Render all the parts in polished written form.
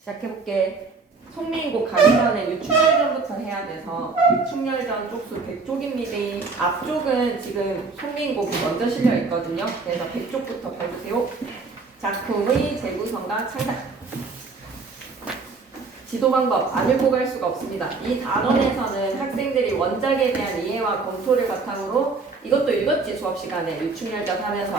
시작해볼게. 송민고 가기 전에 유충렬전부터 해야 돼서 유충렬전 쪽수 100쪽입니다. 앞쪽은 지금 송민고 먼저 실려 있거든요. 그래서 100쪽부터 봐주세요. 작품의 재구성과 창작. 지도 방법 안 읽고 갈 수가 없습니다. 이 단원에서는 학생들이 원작에 대한 이해와 검토를 바탕으로 이것도 읽었지 수업 시간에 유충렬전 하면서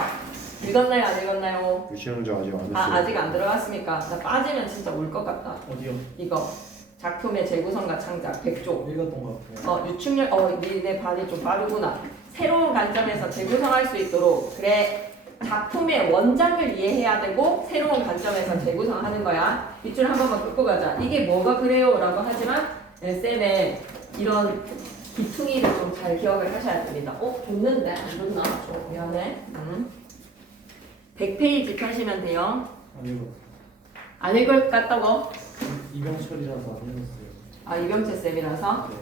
읽었나요? 안 읽었나요? 유치원자 아직 안 했어요. 아직 안 들어갔습니까? 나 빠지면 진짜 울 것 같다. 어디요? 이거 작품의 재구성과 창작 100쪽. 읽었던 것 같아요. 유충렬 니네 발이 좀 빠르구나. 새로운 관점에서 재구성할 수 있도록 그래. 작품의 원작을 이해해야 되고 새로운 관점에서 재구성하는 거야. 밑줄 한 번만 긋고 가자. 이게 뭐가 그래요? 라고 하지만 쌤의 이런 기퉁이를 좀 잘 기억을 하셔야 됩니다. 줬는데 안 줬나? 미안해. 100페이지 펴시면 돼요. 안 읽었어요. 안 읽을 것 같다고? 이병철이라서 안 읽었어요. 아 이병채 쌤이라서? 네.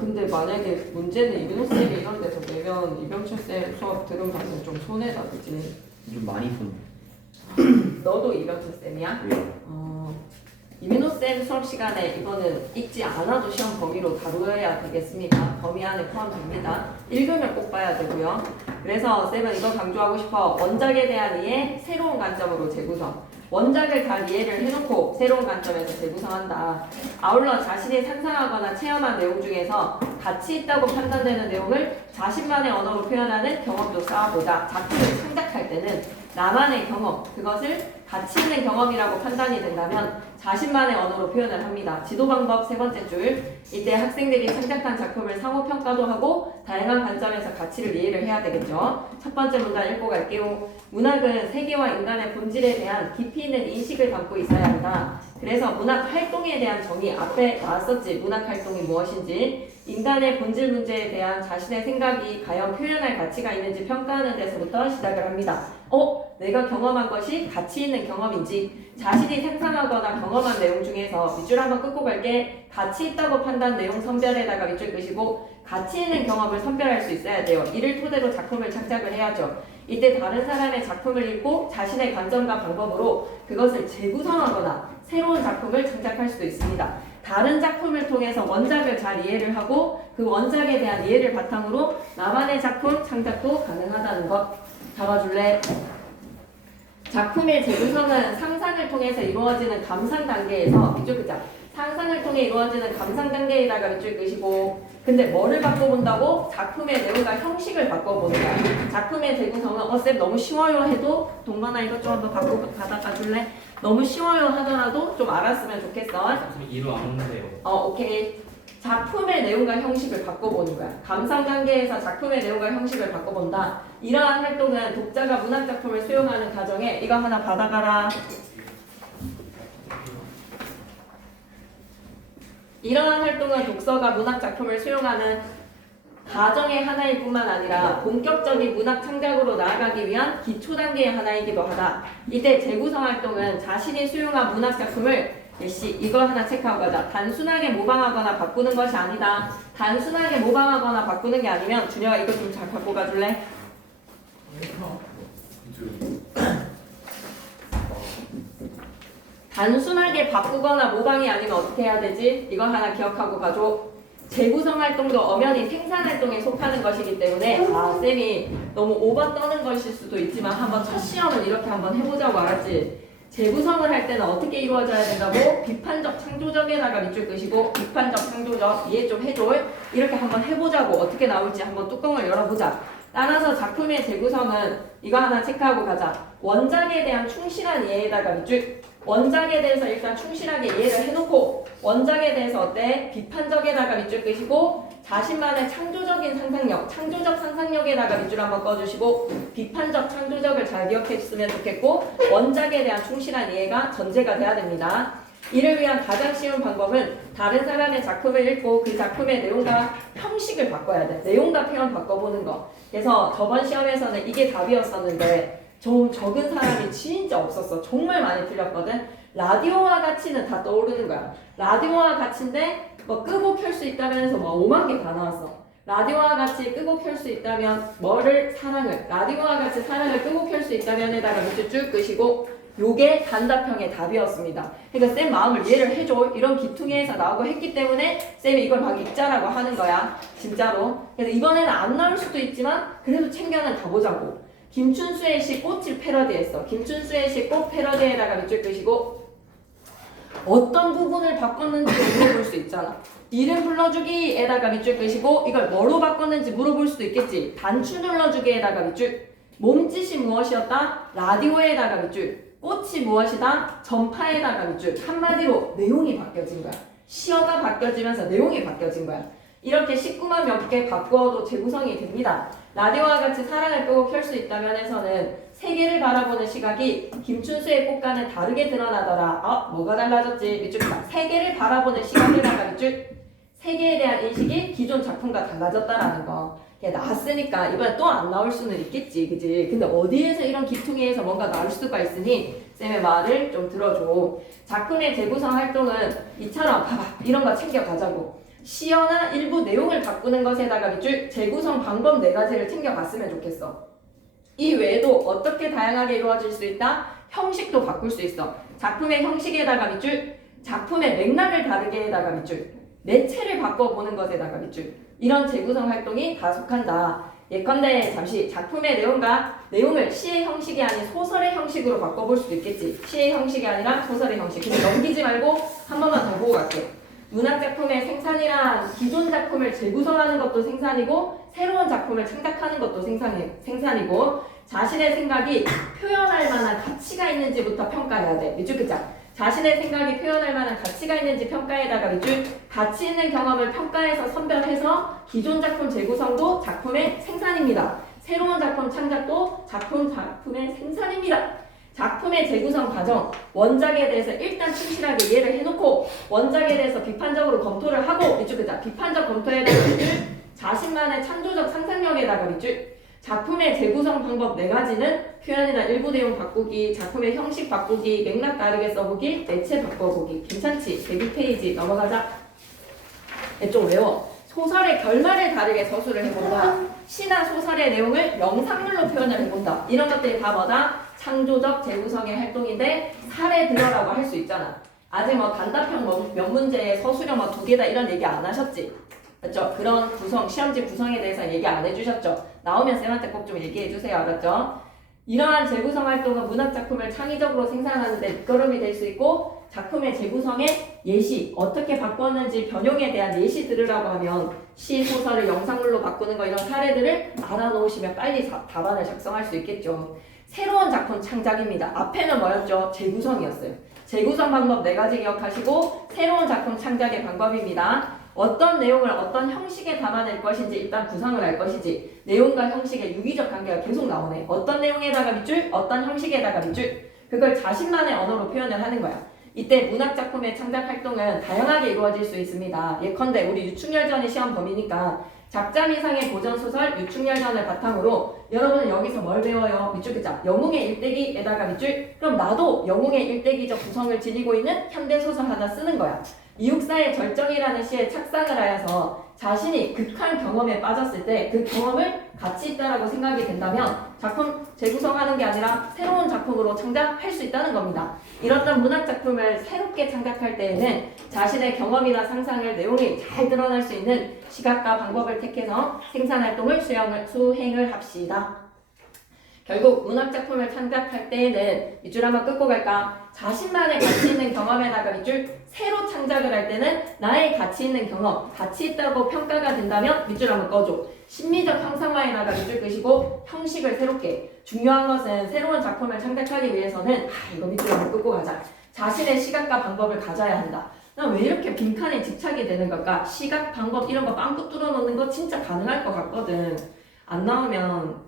근데 만약에 문제는 이민호 쌤이 이런 데서 내면 이병철 쌤 수업 들으면 좀 손해다, 그지? 좀 많이 손. 너도 이병철 쌤이야? 네. 이민호 쌤 수업 시간에 이거는 읽지 않아도 시험 범위로 다루어야 되겠습니까? 범위 안에 포함됩니다. 읽으면 꼭 봐야 되고요. 그래서 쌤은 이거 강조하고 싶어. 원작에 대한 이해, 새로운 관점으로 재구성. 원작을 잘 이해를 해놓고 새로운 관점에서 재구성한다. 아울러 자신이 상상하거나 체험한 내용 중에서 가치 있다고 판단되는 내용을 자신만의 언어로 표현하는 경험도 쌓아보자. 작품을 창작할 때는 나만의 경험, 그것을 가치 있는 경험이라고 판단이 된다면 자신만의 언어로 표현을 합니다. 지도 방법 세 번째 줄. 이때 학생들이 창작한 작품을 상호 평가도 하고 다양한 관점에서 가치를 이해를 해야 되겠죠. 첫 번째 문단 읽고 갈게요. 문학은 세계와 인간의 본질에 대한 깊이 있는 인식을 담고 있어야 한다. 그래서 문학 활동에 대한 정의 앞에 나왔었지. 문학 활동이 무엇인지, 인간의 본질 문제에 대한 자신의 생각이 과연 표현할 가치가 있는지 평가하는 데서부터 시작을 합니다. 내가 경험한 것이 가치 있는 경험인지, 자신이 상상하거나 경험한 내용 중에서 밑줄 한번 끄고 갈게. 가치 있다고 판단 내용 선별에다가 밑줄 끄시고 가치 있는 경험을 선별할 수 있어야 돼요. 이를 토대로 작품을 창작을 해야죠. 이때 다른 사람의 작품을 읽고 자신의 관점과 방법으로 그것을 재구성하거나 새로운 작품을 창작할 수도 있습니다. 다른 작품을 통해서 원작을 잘 이해를 하고 그 원작에 대한 이해를 바탕으로 나만의 작품 창작도 가능하다는 것 잡아줄래? 작품의 재구성은 상상을 통해서 이루어지는 감상 단계에서 밑줄 끄자. 상상을 통해 이루어지는 감상 단계에다가 밑줄 끄시고, 근데 뭐를 바꿔본다고? 작품의 내용과 형식을 바꿔보는 거야. 작품의 재구성은 쌤 너무 쉬워요 해도 동건아 이것 좀 한번 받아가 줄래? 너무 쉬워요 하더라도 좀 알았으면 좋겠어. 이로 안 오는데요. 오케이. 작품의 내용과 형식을 바꿔보는 거야. 감상 단계에서 작품의 내용과 형식을 바꿔본다. 이러한 활동은 독자가 문학 작품을 수용하는 과정에 이거 하나 받아가라. 이러한 활동은 독서가 문학 작품을 수용하는 과정의 하나일 뿐만 아니라 본격적인 문학 창작으로 나아가기 위한 기초 단계의 하나이기도 하다. 이때 재구성 활동은 자신이 수용한 문학 작품을 이거 하나 체크하고 가자. 단순하게 모방하거나 바꾸는 것이 아니다. 단순하게 모방하거나 바꾸는 게 아니면 준혁아 이거 좀 잘 갖고 가줄래? 단순하게 바꾸거나 모방이 아니면 어떻게 해야 되지? 이거 하나 기억하고 가줘. 재구성 활동도 엄연히 생산 활동에 속하는 것이기 때문에 쌤이 너무 오버 떠는 것일 수도 있지만 한번 첫 시험은 이렇게 한번 해보자고. 알았지? 재구성을 할 때는 어떻게 이루어져야 된다고? 비판적 창조적에다가 밑줄 끄시고 비판적 창조적 이해 좀 해줘. 이렇게 한번 해보자고. 어떻게 나올지 한번 뚜껑을 열어보자. 따라서 작품의 재구성은 이거 하나 체크하고 가자. 원작에 대한 충실한 이해에다가 밑줄. 원작에 대해서 일단 충실하게 이해를 해놓고 원작에 대해서 어때? 비판적에다가 밑줄 끄시고 자신만의 창조적인 상상력, 창조적 상상력에다가 밑줄 한번 꺼주시고 비판적 창조적을 잘 기억했으면 좋겠고 원작에 대한 충실한 이해가 전제가 돼야 됩니다. 이를 위한 가장 쉬운 방법은 다른 사람의 작품을 읽고 그 작품의 내용과 형식을 바꿔야 돼. 내용과 표현 바꿔보는 거. 그래서 저번 시험에서는 이게 답이었었는데 좀 적은 사람이 진짜 없었어. 정말 많이 틀렸거든. 라디오와 가치는 다 떠오르는 거야. 라디오와 가치인데 뭐 끄고 켤 수 있다면서 뭐 5만 개 다 나왔어. 라디오와 같이 끄고 켤 수 있다면 뭐를? 사랑을. 라디오와 같이 사랑을 끄고 켤 수 있다면에다가 밑줄 쭉 끄시고 요게 단답형의 답이었습니다. 그러니까 쌤 마음을 이해를 해줘. 이런 기퉁에서 나오고 했기 때문에 쌤이 이걸 막 읽자라고 하는 거야. 진짜로. 그래서 이번에는 안 나올 수도 있지만 그래도 챙겨는 가보자고. 김춘수의 시 꽃을 패러디했어. 김춘수의 시 꽃 패러디에다가 밑줄 끄시고 어떤 부분을 바꿨는지 물어볼 수 있잖아. 이름 불러주기에다가 밑줄 끄시고 이걸 뭐로 바꿨는지 물어볼 수도 있겠지. 단추 눌러주기에다가 밑줄. 몸짓이 무엇이었다? 라디오에다가 밑줄. 꽃이 무엇이다? 전파에다가 밑줄. 한마디로 내용이 바뀌어진 거야. 시어가 바뀌어지면서 내용이 바뀌어진 거야. 이렇게 19만 몇 개 바꿔도 재구성이 됩니다. 라디오와 같이 사랑을 끄고 켤 수 있다면 해서는 세계를 바라보는 시각이 김춘수의 꽃과는 다르게 드러나더라. 뭐가 달라졌지? 밑줄입니다. 세계를 바라보는 시각에다가 밑줄. 세계에 대한 인식이 기존 작품과 달라졌다라는 거. 나왔으니까 이번에 또 안 나올 수는 있겠지, 그지? 근데 어디에서 이런 기퉁에서 뭔가 나올 수가 있으니 쌤의 말을 좀 들어줘. 작품의 재구성 활동은 이처럼 봐봐 이런 거 챙겨가자고. 시어나 일부 내용을 바꾸는 것에다가 밑줄 재구성 방법 4가지를 챙겨갔으면 좋겠어. 이 외에도 어떻게 다양하게 이루어질 수 있다? 형식도 바꿀 수 있어. 작품의 형식에다가 밑줄, 작품의 맥락을 다르게 해다가 밑줄, 매체를 바꿔보는 것에다가 밑줄. 이런 재구성 활동이 가속한다. 예컨대 잠시 작품의 내용을 시의 형식이 아닌 소설의 형식으로 바꿔볼 수도 있겠지. 시의 형식이 아니라 소설의 형식. 근데 넘기지 말고 한 번만 더 보고 갈게. 문학작품의 생산이란 기존 작품을 재구성하는 것도 생산이고 새로운 작품을 창작하는 것도 생산이고 자신의 생각이 표현할 만한 가치가 있는지부터 평가해야 돼. 밑줄 끄자. 자신의 생각이 표현할 만한 가치가 있는지 평가에다가 밑줄. 가치 있는 경험을 평가해서 선별해서 기존 작품 재구성도 작품의 생산입니다. 새로운 작품 창작도 작품의 생산입니다. 작품의 재구성 과정, 원작에 대해서 일단 충실하게 이해를 해놓고 원작에 대해서 비판적으로 검토를 하고 밑줄 끄자. 비판적 검토에다가 밑줄. 자신만의 창조적 상상력에다가 밑줄. 작품의 재구성 방법 4가지는 표현이나 일부 내용 바꾸기, 작품의 형식 바꾸기, 맥락 다르게 써보기, 매체 바꿔보기. 괜찮지? 102페이지 넘어가자. 좀 외워. 소설의 결말을 다르게 서술을 해본다. 시나 소설의 내용을 영상물로 표현을 해본다. 이런 것들이 다 뭐다? 창조적 재구성의 활동인데 사례 들어라고 할 수 있잖아. 아직 뭐 단답형 몇 문제에 서술형 뭐 2개다 이런 얘기 안 하셨지? 맞죠? 그런 구성, 시험지 구성에 대해서 얘기 안 해주셨죠? 나오면 쌤한테 꼭 좀 얘기해주세요. 알았죠? 이러한 재구성 활동은 문학작품을 창의적으로 생산하는 데 밑거름이 될 수 있고 작품의 재구성의 예시, 어떻게 바꿨는지 변형에 대한 예시 들으라고 하면 시, 소설을 영상물로 바꾸는 거 이런 사례들을 알아놓으시면 빨리 답안을 작성할 수 있겠죠. 새로운 작품 창작입니다. 앞에는 뭐였죠? 재구성이었어요. 재구성 방법 4가지 기억하시고 새로운 작품 창작의 방법입니다. 어떤 내용을 어떤 형식에 담아낼 것인지 일단 구상을 할 것이지 내용과 형식의 유기적 관계가 계속 나오네. 어떤 내용에다가 밑줄, 어떤 형식에다가 밑줄. 그걸 자신만의 언어로 표현을 하는 거야. 이때 문학작품의 창작 활동은 다양하게 이루어질 수 있습니다. 예컨대 우리 유충열전이 시험 범위니까 작자미상의 고전소설 유충열전을 바탕으로 여러분은 여기서 뭘 배워요? 밑줄 끄자. 영웅의 일대기에다가 밑줄. 그럼 나도 영웅의 일대기적 구성을 지니고 있는 현대소설 하나 쓰는 거야. 이육사의 절정이라는 시에 착상을 하여서 자신이 극한 경험에 빠졌을 때 그 경험을 가치 있다라고 생각이 된다면 작품 재구성하는 게 아니라 새로운 작품으로 창작할 수 있다는 겁니다. 이런 문학작품을 새롭게 창작할 때에는 자신의 경험이나 상상을 내용이 잘 드러날 수 있는 시각과 방법을 택해서 생산활동을 수행을 합시다. 결국 문학작품을 창작할 때에는 밑줄 한번 끊고 갈까? 자신만의 가치 있는 경험에다가 밑줄. 새로 창작을 할 때는 나의 가치 있는 경험, 가치 있다고 평가가 된다면 밑줄 한번 꺼줘. 심리적 형상화에다가 밑줄 끄시고 형식을 새롭게. 중요한 것은 새로운 작품을 창작하기 위해서는 이거 밑줄 한번 끊고 가자. 자신의 시각과 방법을 가져야 한다. 난 왜 이렇게 빈칸에 집착이 되는 걸까? 시각, 방법 이런 거 빵꾸 뚫어 놓는 거 진짜 가능할 것 같거든. 안 나오면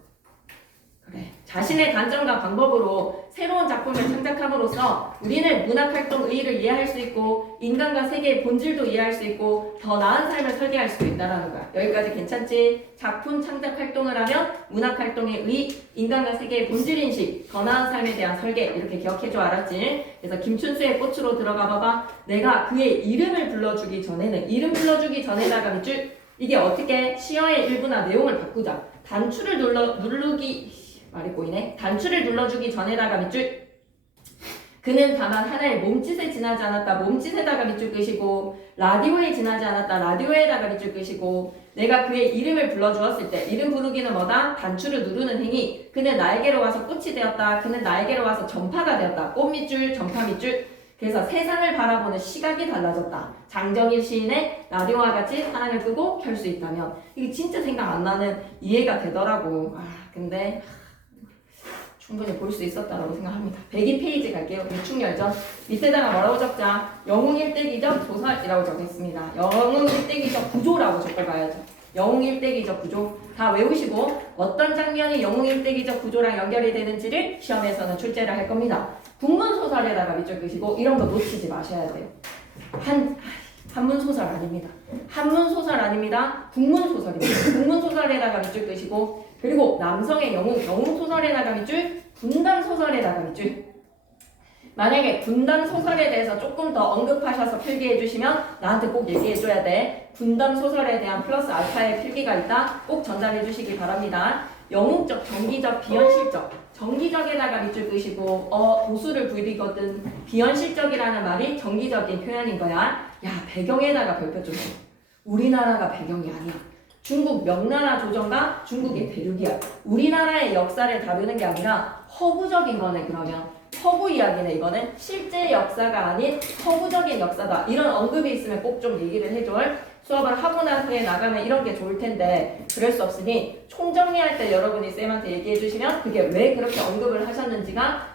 그래. 자신의 관점과 방법으로 새로운 작품을 창작함으로써 우리는 문학활동 의의를 이해할 수 있고 인간과 세계의 본질도 이해할 수 있고 더 나은 삶을 설계할 수도 있다는 거야. 여기까지 괜찮지? 작품 창작 활동을 하면 문학활동의 의의, 인간과 세계의 본질인식, 더 나은 삶에 대한 설계 이렇게 기억해줘. 알았지? 그래서 김춘수의 꽃으로 들어가 봐봐. 내가 그의 이름을 불러주기 전에는 이름 불러주기 전에다가 밑줄. 이게 어떻게 시어의 일부나 내용을 바꾸자. 단추를 누르기 말이 꼬이네. 단추를 눌러주기 전에다가 밑줄. 그는 다만 하나의 몸짓에 지나지 않았다. 몸짓에다가 밑줄 끄시고 라디오에 지나지 않았다. 라디오에다가 밑줄 끄시고 내가 그의 이름을 불러주었을 때 이름 부르기는 뭐다? 단추를 누르는 행위. 그는 나에게로 와서 꽃이 되었다. 그는 나에게로 와서 전파가 되었다. 꽃 밑줄, 전파 밑줄. 그래서 세상을 바라보는 시각이 달라졌다. 장정일 시인의 라디오와 같이 사랑을 끄고 켤 수 있다면 이게 진짜 생각 안 나는 이해가 되더라고. 근데 충분히 볼 수 있었다라고 생각합니다. 102페이지 갈게요. 유충열전. 밑에다가 뭐라고 적자? 영웅 일대기적 소설이라고 적겠습니다. 영웅 일대기적 구조라고 적어봐야죠. 영웅 일대기적 구조. 다 외우시고 어떤 장면이 영웅 일대기적 구조랑 연결이 되는지를 시험에서는 출제를 할 겁니다. 국문소설에다가 밑줄 끄시고 이런 거 놓치지 마셔야 돼요. 한문소설 아닙니다. 한문소설 아닙니다. 국문소설입니다. 국문소설에다가 밑줄 끄시고 그리고 남성의 영웅소설에다가 밑줄, 군담소설에다가 밑줄. 만약에 군담소설에 대해서 조금 더 언급하셔서 필기해 주시면 나한테 꼭 얘기해 줘야 돼. 군담소설에 대한 플러스 알파의 필기가 있다. 꼭 전달해 주시기 바랍니다. 영웅적, 정기적, 비현실적. 정기적에다가 밑줄 끄시고 도수를 부리거든. 비현실적이라는 말이 정기적인 표현인 거야. 야, 배경에다가 별표 좀 해. 우리나라가 배경이 아니야. 중국 명나라 조정과 중국의 대륙이야. 우리나라의 역사를 다루는 게 아니라 허구적인 거네. 그러면 허구 이야기네. 이거는 실제 역사가 아닌 허구적인 역사다. 이런 언급이 있으면 꼭 좀 얘기를 해줄. 수업을 하고 난 후에 나가면 이런 게 좋을 텐데 그럴 수 없으니 총정리할 때 여러분이 쌤한테 얘기해 주시면 그게 왜 그렇게 언급을 하셨는지가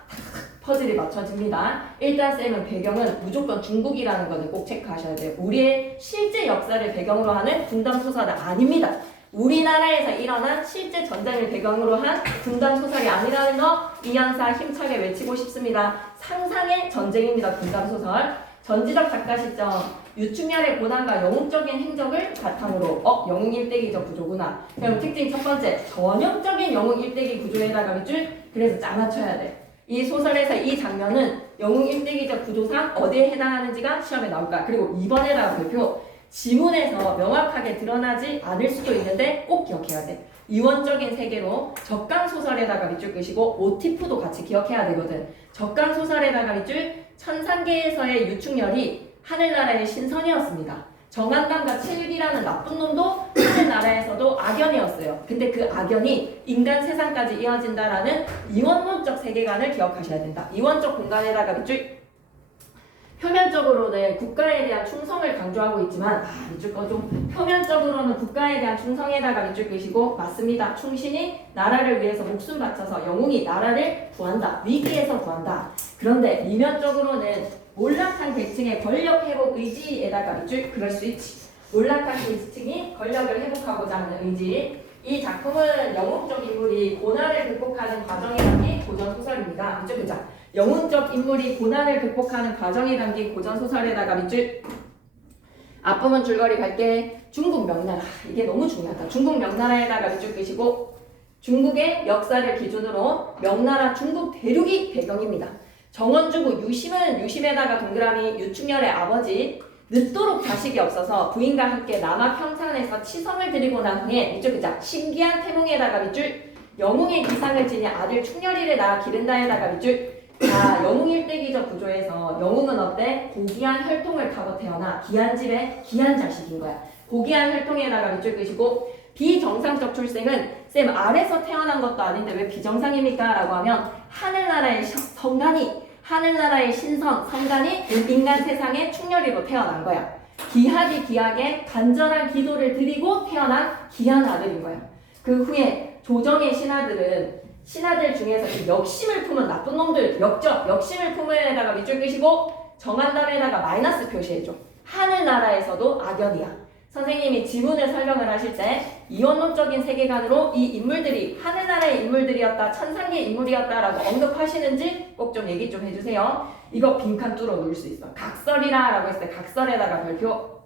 퍼즐이 맞춰집니다. 일단 쌤은 배경은 무조건 중국이라는 것을 꼭 체크하셔야 돼요. 우리의 실제 역사를 배경으로 하는 군담소설은 아닙니다. 우리나라에서 일어난 실제 전쟁을 배경으로 한 군담소설이 아니라는 거 이한사 힘차게 외치고 싶습니다. 상상의 전쟁입니다. 군담소설. 전지적 작가 시점, 유충열의 고난과 영웅적인 행적을 바탕으로 영웅 일대기적 구조구나. 그럼 특징 첫 번째, 전형적인 영웅 일대기 구조에다가 밑줄. 그래서 짜맞춰야 돼. 이 소설에서 이 장면은 영웅 일대기적 구조상 어디에 해당하는지가 시험에 나올까. 그리고 2번에다가 발표. 지문에서 명확하게 드러나지 않을 수도 있는데 꼭 기억해야 돼. 이원적인 세계로 적강소설에다가 밑줄 끄시고 모티프도 같이 기억해야 되거든. 적강소설에다가 밑줄. 천상계에서의 유충열이 하늘나라의 신선이었습니다. 정한강과 칠기라는 나쁜 놈도 하늘나라에서도 악연이었어요. 근데 그 악연이 인간 세상까지 이어진다라는 이원론적 세계관을 기억하셔야 된다. 이원적 공간에다가 밑줄. 표면적으로는 국가에 대한 충성을 강조하고 있지만 밑줄 꺼줘. 표면적으로는 국가에 대한 충성에다가 밑줄 끄시고 맞습니다. 충신이 나라를 위해서 목숨 바쳐서 영웅이 나라를 구한다. 위기에서 구한다. 그런데 이면적으로는 몰락한 계층의 권력 회복 의지에다가 밑줄. 그럴 수 있지. 몰락한 계층이 권력을 회복하고자 하는 의지. 이 작품은 영웅적 인물이 고난을 극복하는 과정이 담긴 고전소설입니다. 밑줄 끄자. 영웅적 인물이 고난을 극복하는 과정이 담긴 고전소설에다가 밑줄. 앞부분 줄거리 갈게. 중국 명나라. 이게 너무 중요하다. 중국 명나라에다가 밑줄 끄시고 중국의 역사를 기준으로 명나라 중국 대륙이 배경입니다. 정원주부 유심은 유심에다가 동그라미 유충열의 아버지. 늦도록 자식이 없어서 부인과 함께 남하 평산에서 치성을 드리고 난 후에 밑줄 끄자. 신기한 태몽에다가 밑줄. 영웅의 기상을 지닌 아들 충렬이를 낳아 기른다에다가 밑줄. 자, 영웅 일대기적 구조에서 영웅은 어때? 고귀한 혈통을 타고 태어나 귀한 집의 귀한 자식인 거야. 고귀한 혈통에다가 밑줄 끄시고 비정상적 출생은 쌤 아래서 태어난 것도 아닌데 왜 비정상입니까? 라고 하면 하늘나라의 성간이 하늘나라의 신선, 성간이 인간 세상의 충렬이로 태어난 거야. 귀하게 간절한 기도를 드리고 태어난 귀한 아들인 거야. 그 후에 조정의 신하들 중에서 역심을 품은 나쁜 놈들, 역심을 품은 애다가 밑줄 끄시고 정한담에다가 마이너스 표시해줘. 하늘나라에서도 악연이야. 선생님이 지문을 설명을 하실 때 이원론적인 세계관으로 이 인물들이 하늘나라의 인물들이었다, 천상계의 인물이었다라고 언급하시는지 꼭 좀 얘기 좀 해주세요. 이거 빈칸 뚫어 놓을 수 있어. 각설이라 라고 했을 때 각설에다가 별표.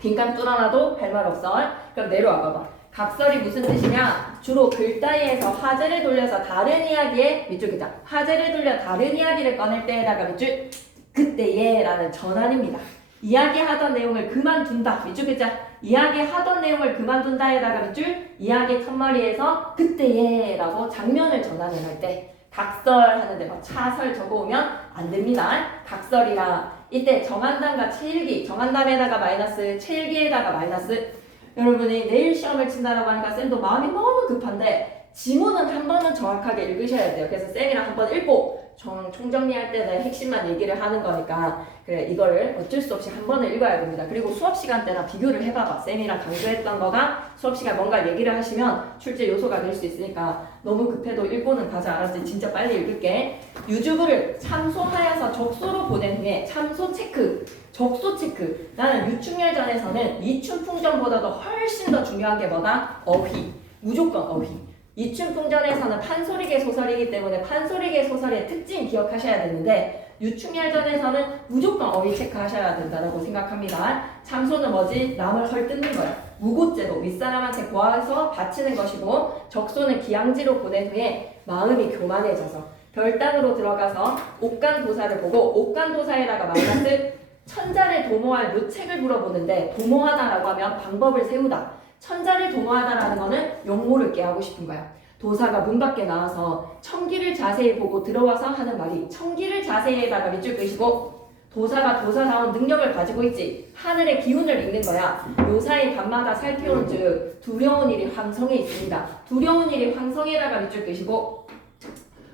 빈칸 뚫어놔도 할 말 없어. 그럼 내려와 봐봐. 각설이 무슨 뜻이냐? 주로 글따위에서 화제를 돌려서 다른 이야기에 밑줄 끄자. 화제를 돌려 다른 이야기를 꺼낼 때에다가 밑줄. 그때에 라는 전환입니다. 이야기하던 내용을 그만둔다. 밑줄 끄자. 이야기하던 내용을 그만둔다에다가 밑줄. 이야기 첫머리에서 그때에 라고 장면을 전환을 할 때 각설 하는데 막 차설 적어오면 안 됩니다. 각설이라 이때 정한담과 체일기, 정한담에다가 마이너스, 체일기에다가 마이너스. 여러분이 내일 시험을 친다라고 하니까 쌤도 마음이 너무 급한데 지문은 한 번은 정확하게 읽으셔야 돼요. 그래서 쌤이랑 한 번 읽고 총정리할 때는 핵심만 얘기를 하는 거니까 그래 이거를 어쩔 수 없이 한 번은 읽어야 됩니다. 그리고 수업 시간 때랑 비교를 해봐봐. 쌤이랑 강조했던 거가 수업 시간 뭔가 얘기를 하시면 출제 요소가 될 수 있으니까 너무 급해도 읽고는 가자. 알았지? 진짜 빨리 읽을게. 유주부를 참소하여서 적소로 보낸 후에 참소 체크, 적소 체크. 나는 유충열전에서는 이춘풍전보다도 훨씬 더 중요한 게 뭐다? 어휘. 무조건 어휘. 이춘풍전에서는 판소리계 소설이기 때문에 판소리계 소설의 특징 기억하셔야 되는데 유충열전에서는 무조건 어휘 체크하셔야 된다고 생각합니다. 참소는 뭐지? 남을 헐뜯는 거야. 무고죄로 윗사람한테 고아서 바치는 것이고 적소는 기양지로 보낸 후에 마음이 교만해져서 별당으로 들어가서 옥간도사를 보고 옥간도사에다가 마이너스 천자를 도모할 묘책을 물어보는데 도모하다라고 하면 방법을 세우다. 천자를 도모하다라는 거는 용모를 깨하고 싶은 거야. 도사가 문 밖에 나와서 청기를 자세히 보고 들어와서 하는 말이 청기를 자세히에다가 밑줄 끄시고 도사가 도사다운 능력을 가지고 있지 하늘의 기운을 읽는 거야. 요사이 밤마다 살피오는 즉 두려운 일이 황성에 있습니다. 두려운 일이 황성에다가 밑줄 끄시고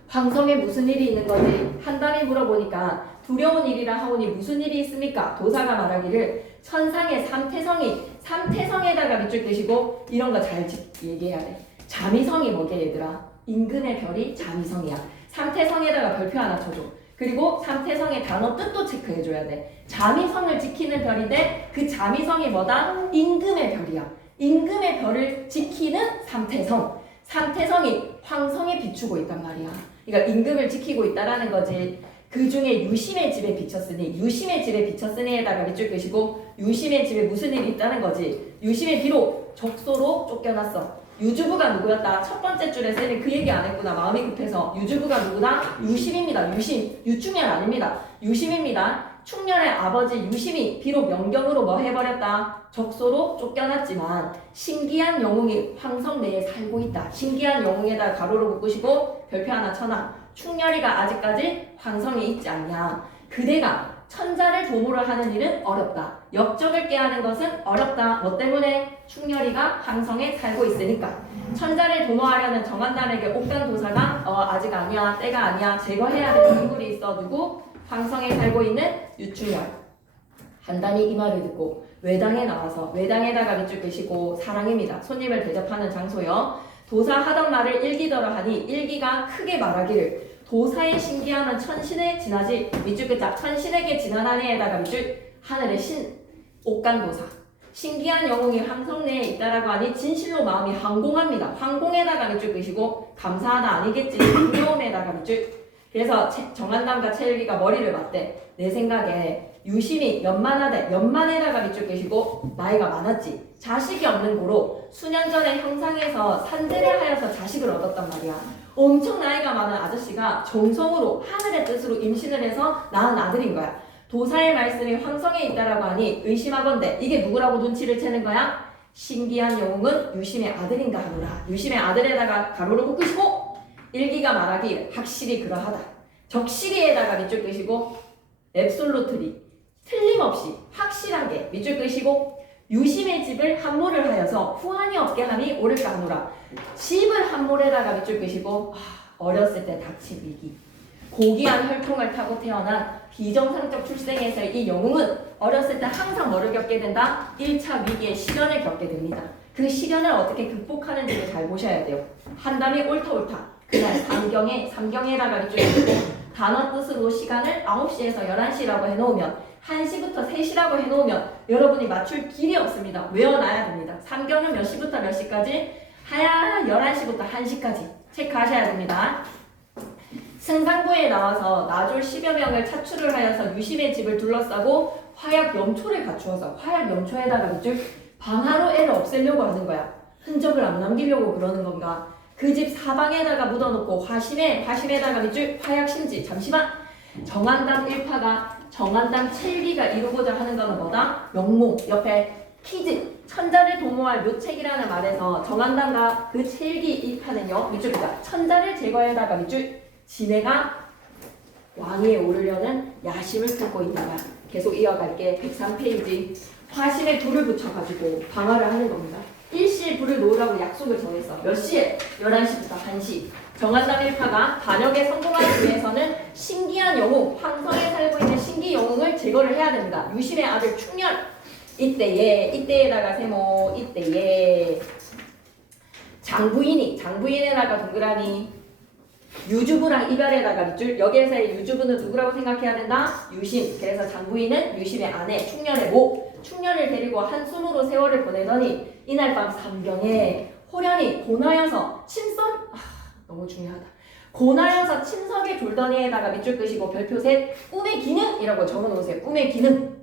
황성에 무슨 일이 있는 거지? 한담이 물어보니까 두려운 일이라 하오니 무슨 일이 있습니까? 도사가 말하기를 천상의 삼태성에다가 밑줄 끄시고 이런 거 잘 얘기해야 돼. 자미성이 뭐게 얘들아? 임금의 별이 자미성이야. 삼태성에다가 별표 하나 쳐줘. 그리고 삼태성의 단어 뜻도 체크해줘야 돼. 자미성을 지키는 별인데 그 자미성이 뭐다? 임금의 별이야. 임금의 별을 지키는 삼태성. 삼태성이 황성에 비추고 있단 말이야. 그러니까 임금을 지키고 있다라는 거지. 그 중에 유심의 집에 비쳤으니 유심의 집에 비쳤으니에다가 밑줄 끄시고 유심의 집에 무슨 일이 있다는 거지. 유심의 비록 적소로 쫓겨났어. 유주부가 누구였다? 첫 번째 줄에 쌤이 그 얘기 안 했구나. 마음이 급해서. 유주부가 누구다? 유심입니다. 유심. 유충렬 아닙니다. 유심입니다. 충렬의 아버지 유심이 비록 영경으로 뭐 해버렸다? 적소로 쫓겨났지만 신기한 영웅이 황성 내에 살고 있다. 신기한 영웅에다 가로로 묶으시고 별표 하나 쳐놔. 충렬이가 아직까지 황성에 있지 않냐. 그대가 천자를 도모를 하는 일은 어렵다. 역적을 깨하는 것은 어렵다. 뭐 때문에? 충렬이가 황성에 살고 있으니까. 천자를 도모하려는 정한담에게 옥간도사가 아직 아니야, 때가 아니야, 제거해야 되는 인물이 있어. 누구? 황성에 살고 있는 유충렬. 한담이 이 말을 듣고 외당에 나와서 외당에다가 밑줄 끄시고 사랑입니다. 손님을 대접하는 장소요. 도사 하던 말을 일기더러 하니 일기가 크게 말하기를 도사의 신기함은 천신에 지나지 밑줄 끝자 천신에게 지나다니에다가 밑줄 하늘의 신 옥간도사 신기한 영웅이 황성 내에 있다라고 하니 진실로 마음이 황공합니다. 황공에다가 밑줄 끄시고 감사하다 아니겠지 두려움에다가 밑줄. 그래서 정한담과 체일기가 머리를 맞대. 내 생각에 유심이 연만하대. 연만에다가 밑줄 끄시고 나이가 많았지. 자식이 없는 고로 수년 전에 형상에서 산재를 하여서 자식을 얻었단 말이야. 엄청 나이가 많은 아저씨가 정성으로 하늘의 뜻으로 임신을 해서 낳은 아들인 거야. 도사의 말씀이 황성에 있다라고 하니 의심하건대 이게 누구라고 눈치를 채는 거야? 신기한 영웅은 유심의 아들인가 하노라. 유심의 아들에다가 가로를 묶으시고 일기가 말하기 확실히 그러하다. 적시리에다가 밑줄 끄시고 앱솔루트리 틀림없이 확실하게 밑줄 끄시고 유심의 집을 함몰을 하여서 후환이 없게 함이 옳을까 하노라. 집을 함몰에다가 밑줄 끄시고 어렸을 때 닥친 위기 고귀한 혈통을 타고 태어난 비정상적 출생에서의 이 영웅은 어렸을 때 항상 뭐를 겪게 된다? 1차 위기의 시련을 겪게 됩니다. 그 시련을 어떻게 극복하는지를 잘 보셔야 돼요. 한담이 옳다. 그날 삼경에다가 밑줄 끄시고 단어 뜻으로 시간을 9시에서 11시라고 해놓으면 1시부터 3시라고 해놓으면 여러분이 맞출 길이 없습니다. 외워놔야 됩니다. 삼경은 몇 시부터 몇 시까지? 하야 11시부터 1시까지 체크하셔야 됩니다. 승상부에 나와서 나졸 10여 명을 차출을 하여서 유심의 집을 둘러싸고 화약 염초를 갖추어서 화약 염초에다가 밑줄 방화로 애를 없애려고 하는 거야. 흔적을 안 남기려고 그러는 건가? 그 집 사방에다가 묻어놓고 화심에다가 밑줄 화약심지. 잠시만. 정한담 1파가 정한담 7기가 이루고자 하는 것은 뭐다? 명목 옆에 퀴즈 천자를 도모할 묘책이라는 말에서 정한담과 그 7기 1파는요 밑줄입니다. 천자를 제거에다가 밑줄 지네가 왕위에 오르려는 야심을 품고 있는 거야. 계속 이어갈게. 103페이지. 화심에 불을 붙여가지고 방화를 하는 겁니다. 일시에 불을 놓으라고 약속을 정했어. 몇 시에? 11시부터 1시. 정한남 일파가 반역에 성공하기 위해서는 신기한 영웅, 황성에 살고 있는 신기 영웅을 제거를 해야 됩니다. 유심의 아들 충렬. 이때에다가 세모, 이때에 장부인에다가 동그라미, 유주부랑 이별에다가 밑줄. 여기에서의 유주부는 누구라고 생각해야 된다? 유심. 그래서 장부인은 유심의 아내, 충렬의 모. 충렬을 데리고 한숨으로 세월을 보내더니 이날 밤 삼경에 호련히 고나여서 침석, 너무 중요하다. 고나여서 침석의 졸더니에다가 밑줄 끄시고 별표 셋, 꿈의 기능이라고 적어놓으세요. 꿈의 기능.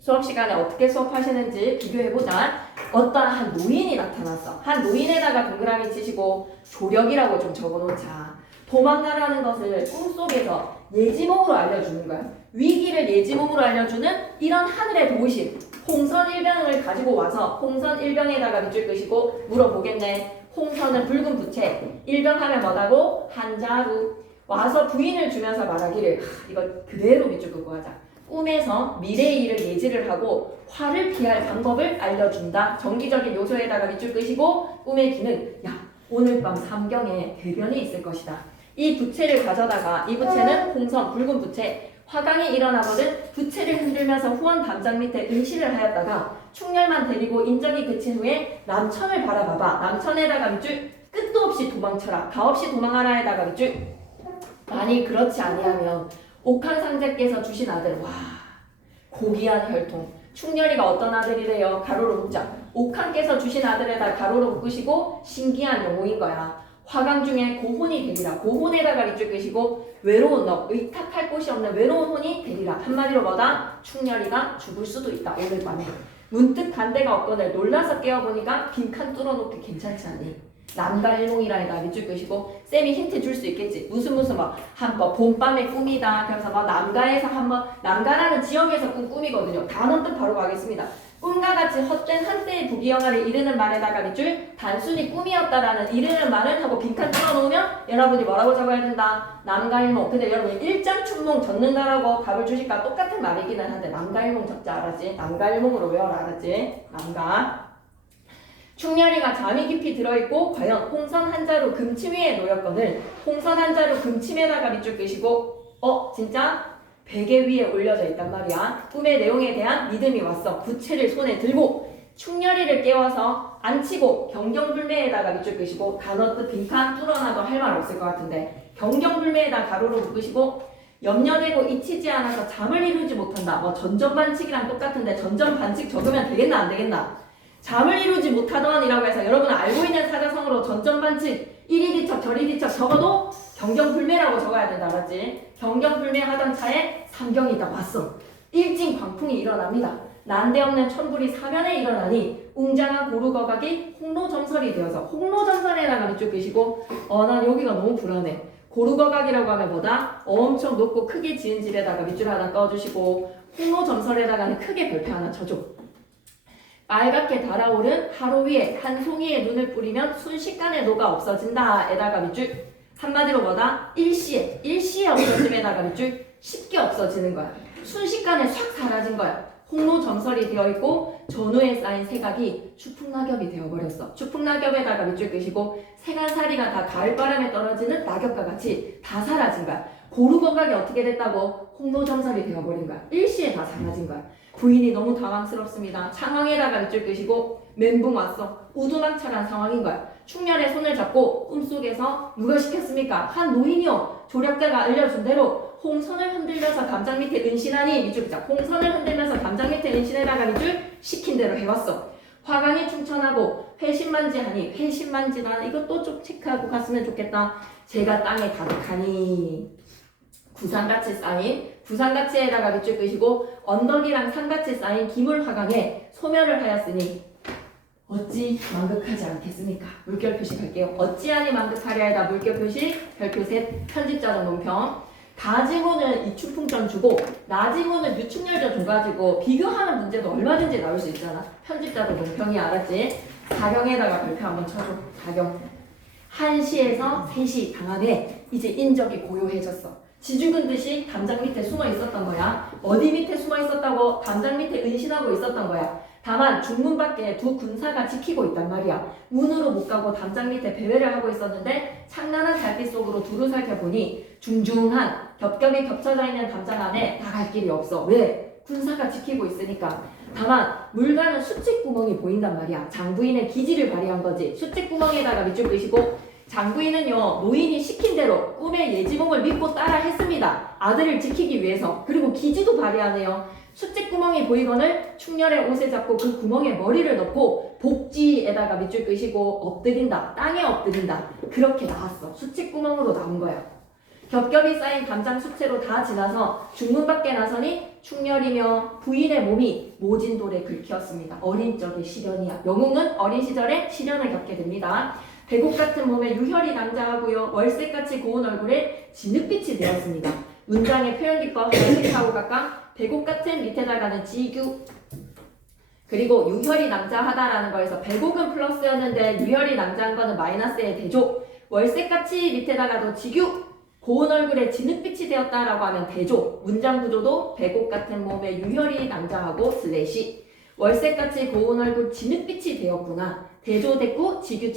수업 시간에 어떻게 수업하시는지 비교해보자. 어떤 한 노인이 나타났어. 한 노인에다가 동그라미 치시고 조력이라고 좀 적어놓자. 도망가라는 것을 꿈속에서 예지몽으로 알려주는 거야. 위기를 예지몽으로 알려주는 이런 하늘의 도우심. 홍선일병을 가지고 와서 홍선일병에다가 밑줄 끄시고 물어보겠네. 홍선은 붉은 부채. 일병하면 뭐라고? 한자루. 와서 부인을 주면서 말하기를, 이거 그대로 밑줄 끄고 하자. 꿈에서 미래의 일을 예지를 하고 화를 피할 방법을 알려준다. 정기적인 요소에다가 밑줄 끄시고 꿈의 기능. 야, 오늘 밤 삼경에 대변이 있을 것이다. 이 부채를 가져다가, 이 부채는 홍선 붉은 부채. 화강이 일어나거든 부채를 흔들면서 후원 담장 밑에 응시를 하였다가 충렬만 데리고 인적이 그친 후에 남천을 바라봐봐. 남천에다가 밑줄. 끝도 없이 도망쳐라. 가없이 도망하라에다가 밑줄. 만일 그렇지 아니하면 옥황상제께서 주신 아들, 와, 고귀한 혈통. 충렬이가 어떤 아들이래요? 가로로 묶자. 옥황께서 주신 아들에다 가로로 묶으시고 신기한 영웅인 거야. 화강 중에 고혼이 되리라. 고혼에다가 밑줄 끄시고 외로운 너, 의탁할 곳이 없는 외로운 혼이 되리라. 한마디로 뭐다? 충렬이가 죽을 수도 있다. 오늘 밤에. 문득 반대가 없거늘 놀라서 깨어보니까 빈칸 뚫어놓기 괜찮지 않니? 남갈몽이라에다 밑줄 끄시고 쌤이 힌트 줄 수 있겠지. 무슨 한번 봄밤의 꿈이다. 그래서 남가에서 한번 남가라는 지역에서 꾼 꿈이거든요. 단어 뜻 바로 가겠습니다. 꿈과 같이 헛된 한때의 부귀영화를 이르는 말에다가 밑줄. 단순히 꿈이었다라는 이르는 말을 하고 빈칸 뚫어놓으면 여러분이 뭐라고 적어야 된다? 남갈몽. 근데 여러분이 일장춘몽 젖는다라고 답을 주실까? 똑같은 말이기는 한데 남갈몽 적자 알았지? 남갈몽으로 외워라 알았지? 남가. 충렬이가 잠이 깊이 들어있고 과연 홍선 한자로 금침 위에 놓였거늘 홍선 한자로 금침에다가 밑줄 끄시고 진짜 베개 위에 올려져 있단 말이야. 꿈의 내용에 대한 믿음이 왔어. 부채를 손에 들고 충렬이를 깨워서 앉히고 경경불매에다가 밑줄 끄시고 단어 뜻 빈칸 뚫어놔도 할 말 없을 것 같은데 경경불매에다 가로로 묶으시고 염려되고 잊히지 않아서 잠을 이루지 못한다. 전전반칙이랑 똑같은데 전전반칙 적으면 되겠나 안 되겠나? 잠을 이루지 못하던이라고 해서 여러분은 알고 있는 사자성어로 전전반칙 이리 뒤척 저리 뒤척 적어도 경경불매라고 적어야 된다. 알았지? 경경불매 하던 차에 삼경이 딱 왔어. 일진 광풍이 일어납니다. 난데없는 천불이 사면에 일어나니 웅장한 고루거각이 홍로점설이 되어서 홍로점설에다가 밑줄 끄시고 난 여기가 너무 불안해. 고루거각이라고 하면 뭐다? 엄청 높고 크게 지은 집에다가 밑줄 하나 꺼주시고 홍로점설에다가는 크게 별표 하나 쳐줘. 빨갛게 달아오른 하루 위에 한 송이의 눈을 뿌리면 순식간에 녹아 없어진다. 에다가 밑줄. 한마디로 뭐다? 일시에 없어짐에다가 밑줄. 쉽게 없어지는 거야. 순식간에 싹 사라진 거야. 홍로점설이 되어있고 전후에 쌓인 세각이 추풍낙엽이 되어버렸어. 추풍낙엽에다가 밑줄 끄시고 세간살이가 다 가을바람에 떨어지는 낙엽과 같이 다 사라진 거야. 고루거각이 어떻게 됐다고? 홍로점설이 되어버린 거야. 일시에 다 사라진 거야. 부인이 너무 당황스럽습니다. 창왕에다가 밑줄 끄시고 멘붕 왔어. 우두막차란 상황인 거야. 충렬의 손을 잡고 꿈속에서 누가 시켰습니까? 한 노인이요. 조력자가 알려준 대로 홍선을 흔들면서 담장 밑에 은신하니 밑줄 끄자. 홍선을 흔들면서 담장 밑에 은신에다가 밑줄 시킨 대로 해왔어. 화강이 충천하고 회신만지하니 회신만지다. 이것도 좀 체크하고 갔으면 좋겠다. 제가 땅에 가득하니 구산같이 쌓인 구산가치에다가 밑줄 끄시고 언덕이랑 산같이 쌓인 기물화강에 소멸을 하였으니 어찌 만극하지 않겠습니까? 물결 표시 갈게요. 어찌하니 만극하랴에다 물결 표시 별표 셋 편집자적 논평. 가지문은 이충풍점 주고 나지문은 유충열전 줘가지고 비교하는 문제도 얼마든지 나올 수 있잖아. 편집자적 논평이 알았지? 사경에다가 별표 한번 쳐줘. 사경. 1시에서 3시 방학에 이제 인적이 고요해졌어. 지죽은 듯이 담장 밑에 숨어 있었던 거야. 어디 밑에 숨어 있었다고? 담장 밑에 은신하고 있었던 거야. 다만 중문 밖에 두 군사가 지키고 있단 말이야. 문으로 못 가고 담장 밑에 배회를 하고 있었는데 찬란한 달빛 속으로 두루 살펴보니 중중한 겹겹이 겹쳐져 있는 담장 안에 나갈 길이 없어. 왜? 군사가 지키고 있으니까. 다만 물 가는 수칙구멍이 보인단 말이야. 장부인의 기지를 발휘한 거지. 수칙구멍에다가 밑줄 그시고 장부인은요 노인이 시킨 대로 꿈의 예지몽을 믿고 따라 했습니다. 아들을 지키기 위해서. 그리고 기지도 발휘하네요. 수직구멍이 보이거늘 충렬의 옷에 잡고 그 구멍에 머리를 넣고 복지에다가 밑줄 끄시고 엎드린다. 땅에 엎드린다. 그렇게 나왔어. 수직구멍으로 나온 거야. 겹겹이 쌓인 담장 수채로 다 지나서 중문 밖에 나서니 충렬이며 부인의 몸이 모진 돌에 긁혔습니다. 어린 적의 시련이야. 영웅은 어린 시절에 시련을 겪게 됩니다. 배곡 같은 몸에 유혈이 낭자하고요. 월색같이 고운 얼굴에 진흙빛이 되었습니다. 문장의 표현기법 해석하고 각각 배곡 같은 밑에다가는 지규 그리고 유혈이 낭자하다라는 거에서 배곡은 플러스였는데 유혈이 낭자한 거는 마이너스의 대조. 월색같이 밑에다가도 지규 고운 얼굴에 진흙빛이 되었다라고 하면 대조. 문장 구조도 배곡 같은 몸에 유혈이 낭자하고 슬래시 월색같이 고운 얼굴 진흙빛이 되었구나. 대조 됐고 지규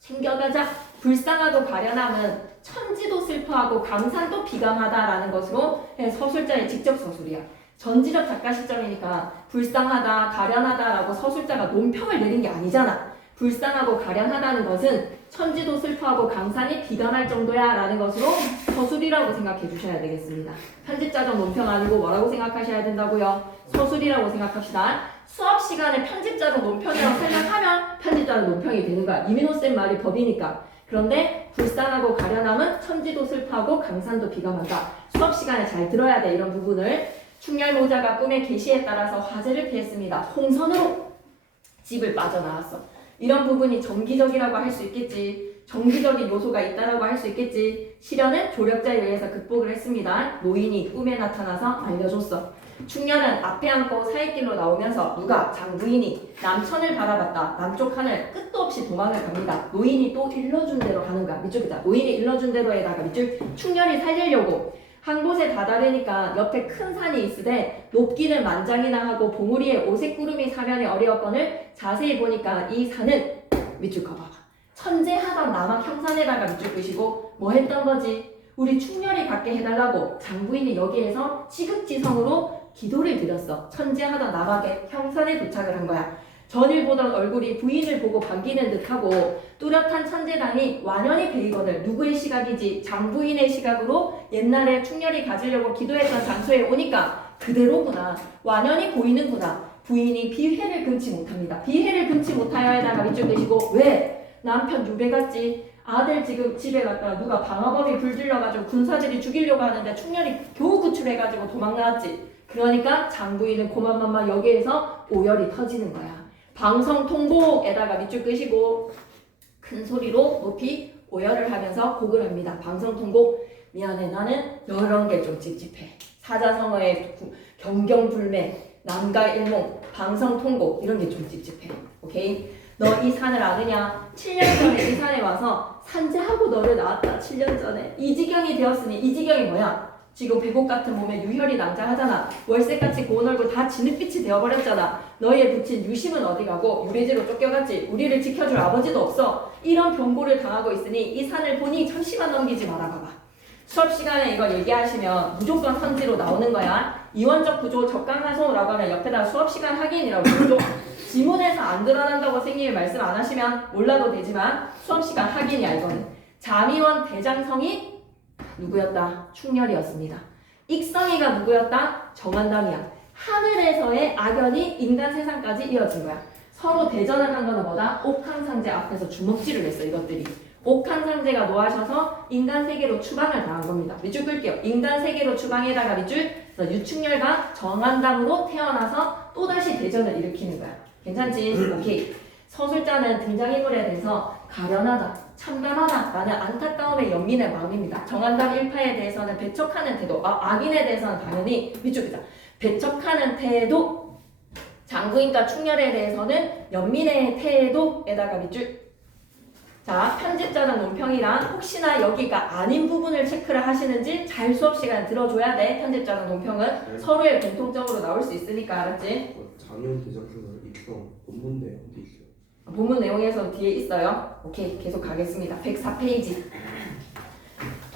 챙겨가자. 불쌍하고 가련함은 천지도 슬퍼하고 강산도 비감하다라는 것으로 서술자의 직접 서술이야. 전지적 작가 시점이니까 불쌍하다, 가련하다라고 서술자가 논평을 내린 게 아니잖아. 불쌍하고 가련하다는 것은 천지도 슬퍼하고 강산이 비감할 정도야 라는 것으로 서술이라고 생각해 주셔야 되겠습니다. 편집자적 논평 아니고 뭐라고 생각하셔야 된다고요? 서술이라고 생각합시다. 수업 시간에 편집자적 논평이라고 생각하면 편집자적 논평이 되는 거야. 이민호쌤 말이 법이니까. 그런데 불쌍하고 가련함은 천지도 슬퍼하고 강산도 비감한다. 수업 시간에 잘 들어야 돼. 이런 부분을. 충렬모자가 꿈의 계시에 따라서 화제를 피했습니다. 홍선으로 집을 빠져나왔어. 이런 부분이 정기적이라고 할 수 있겠지. 정기적인 요소가 있다라고 할 수 있겠지. 시련은 조력자에 의해서 극복을 했습니다. 노인이 꿈에 나타나서 알려줬어. 충렬은 앞에 앉고 사이길로 나오면서 누가? 장부인이 남천을 바라봤다. 남쪽 하늘 끝도 없이 도망을 갑니다. 노인이 또 일러준 대로 하는 거야. 밑줄이다. 노인이 일러준 대로에다가 밑줄 충렬이 살리려고 한 곳에 다다르니까 옆에 큰 산이 있으되 높기는 만장이나 하고 봉우리에 오색구름이 사면이 어려웠거늘 자세히 보니까 이 산은 밑줄 커봐봐. 천재하던 남학 형산에다가 밑줄 끄시고 뭐 했던 거지? 우리 충렬이 갖게 해달라고 장부인이 여기에서 지극지성으로 기도를 드렸어. 천재하던 남학의 형산에 도착을 한 거야. 전일 보던 얼굴이 부인을 보고 반기는 듯하고 뚜렷한 천재당이 완연히 베이거늘 누구의 시각이지? 장부인의 시각으로 옛날에 충렬이 가지려고 기도했던 장소에 오니까 그대로구나. 완연히 보이는구나. 부인이 비회를 금치 못합니다. 비회를 금치 못하여에다가 밑줄 끄시고 왜? 남편 유배 갔지. 아들 지금 집에 갔다가 누가 방화범이 불질러가지고 군사들이 죽이려고 하는데 충렬이 겨우 구출해가지고 도망 나왔지. 그러니까 장부인은 고만만만 여기에서 오열이 터지는 거야. 방성통곡에다가 밑줄 끄시고 큰 소리로 높이 오열을 하면서 곡을 합니다. 방성통곡. 미안해 나는 이런 게 좀 찝찝해. 사자성어의 경경불매, 남가일몽, 방성통곡 이런 게 좀 찝찝해. 오케이? 너 이 산을 아느냐? 7년 전에 이 산에 와서 산재하고 너를 낳았다. 7년 전에. 이 지경이 되었으니 이 지경이 뭐야? 지금 배곡 같은 몸에 유혈이 낭자하잖아. 월색같이 고운 얼굴 다 진흙빛이 되어버렸잖아. 너희의 부친 유심은 어디 가고 유배지로 쫓겨갔지. 우리를 지켜줄 아버지도 없어. 이런 병고를 당하고 있으니 이 산을 보니 잠시만 넘기지 말아봐봐. 수업 시간에 이거 얘기하시면 무조건 선지로 나오는 거야. 이원적 구조 적강하소라고 하면 옆에다 수업 시간 확인이라고 부르죠. 지문에서 안 드러난다고 선생님이 말씀 안 하시면 몰라도 되지만 수업 시간 확인이야 이거는. 자미원 대장성이 누구였다? 충렬이었습니다. 익성이가 누구였다? 정한담이야. 하늘에서의 악연이 인간 세상까지 이어진 거야. 서로 대전을 한 거는 뭐다? 옥황상제 앞에서 주먹질을 했어 이것들이. 옥황상제가 노하셔서 인간 세계로 추방을 당한 겁니다. 밑줄 끌게요. 인간 세계로 추방에다가 밑줄 유충렬과 정한담으로 태어나서 또다시 대전을 일으키는 거야. 괜찮지? 오케이. 서술자는 등장인물에 대해서 가련하다, 참담하다라는 안타까움의 연민의 마음입니다. 정한담 일파에 대해서는 배척하는 태도, 악인에 대해서는 당연히 밑줄이자. 배척하는 태도, 장부인과 충렬에 대해서는 연민의 태도에다가 밑줄. 자, 편집자는 논평이란 혹시나 여기가 아닌 부분을 체크를 하시는지 잘 수업 시간 들어줘야 돼. 편집자는 논평은 서로의 공통점으로 나올 수 있으니까 알았지? 작년 대작품은 입성 본문대 어디 있어요? 본문 내용에서 뒤에 있어요. 오케이, 계속 가겠습니다. 104페이지.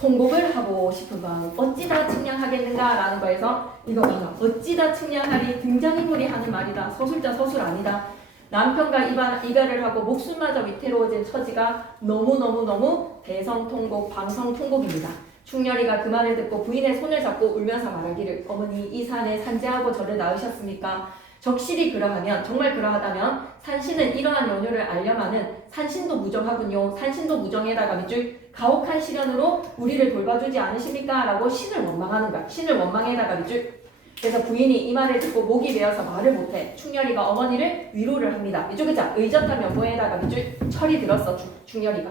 통곡을 하고 싶은 마음 어찌다 측량하겠는가 라는 거에서 이거 봐라. 어찌다 측량하리 등장인물이 하는 말이다. 서술자 서술 아니다. 남편과 이별을 하고 목숨마저 위태로워진 처지가 너무너무너무 대성통곡 방성통곡입니다. 충렬이가 그 말을 듣고 부인의 손을 잡고 울면서 말하기를 어머니 이 산에 산재하고 저를 낳으셨습니까? 적실히 그러하면 정말 그러하다면 산신은 이러한 연유를 알려마는 산신도 무정하군요. 산신도 무정에다가 밑줄 가혹한 시련으로 우리를 돌봐주지 않으십니까? 라고 신을 원망하는 거야. 신을 원망에다가 밑줄. 그래서 부인이 이 말을 듣고 목이 메어서 말을 못해 충렬이가 어머니를 위로를 합니다. 이쪽 글자 의젓한 면모에다가 밑줄 철이 들었어. 충렬이가.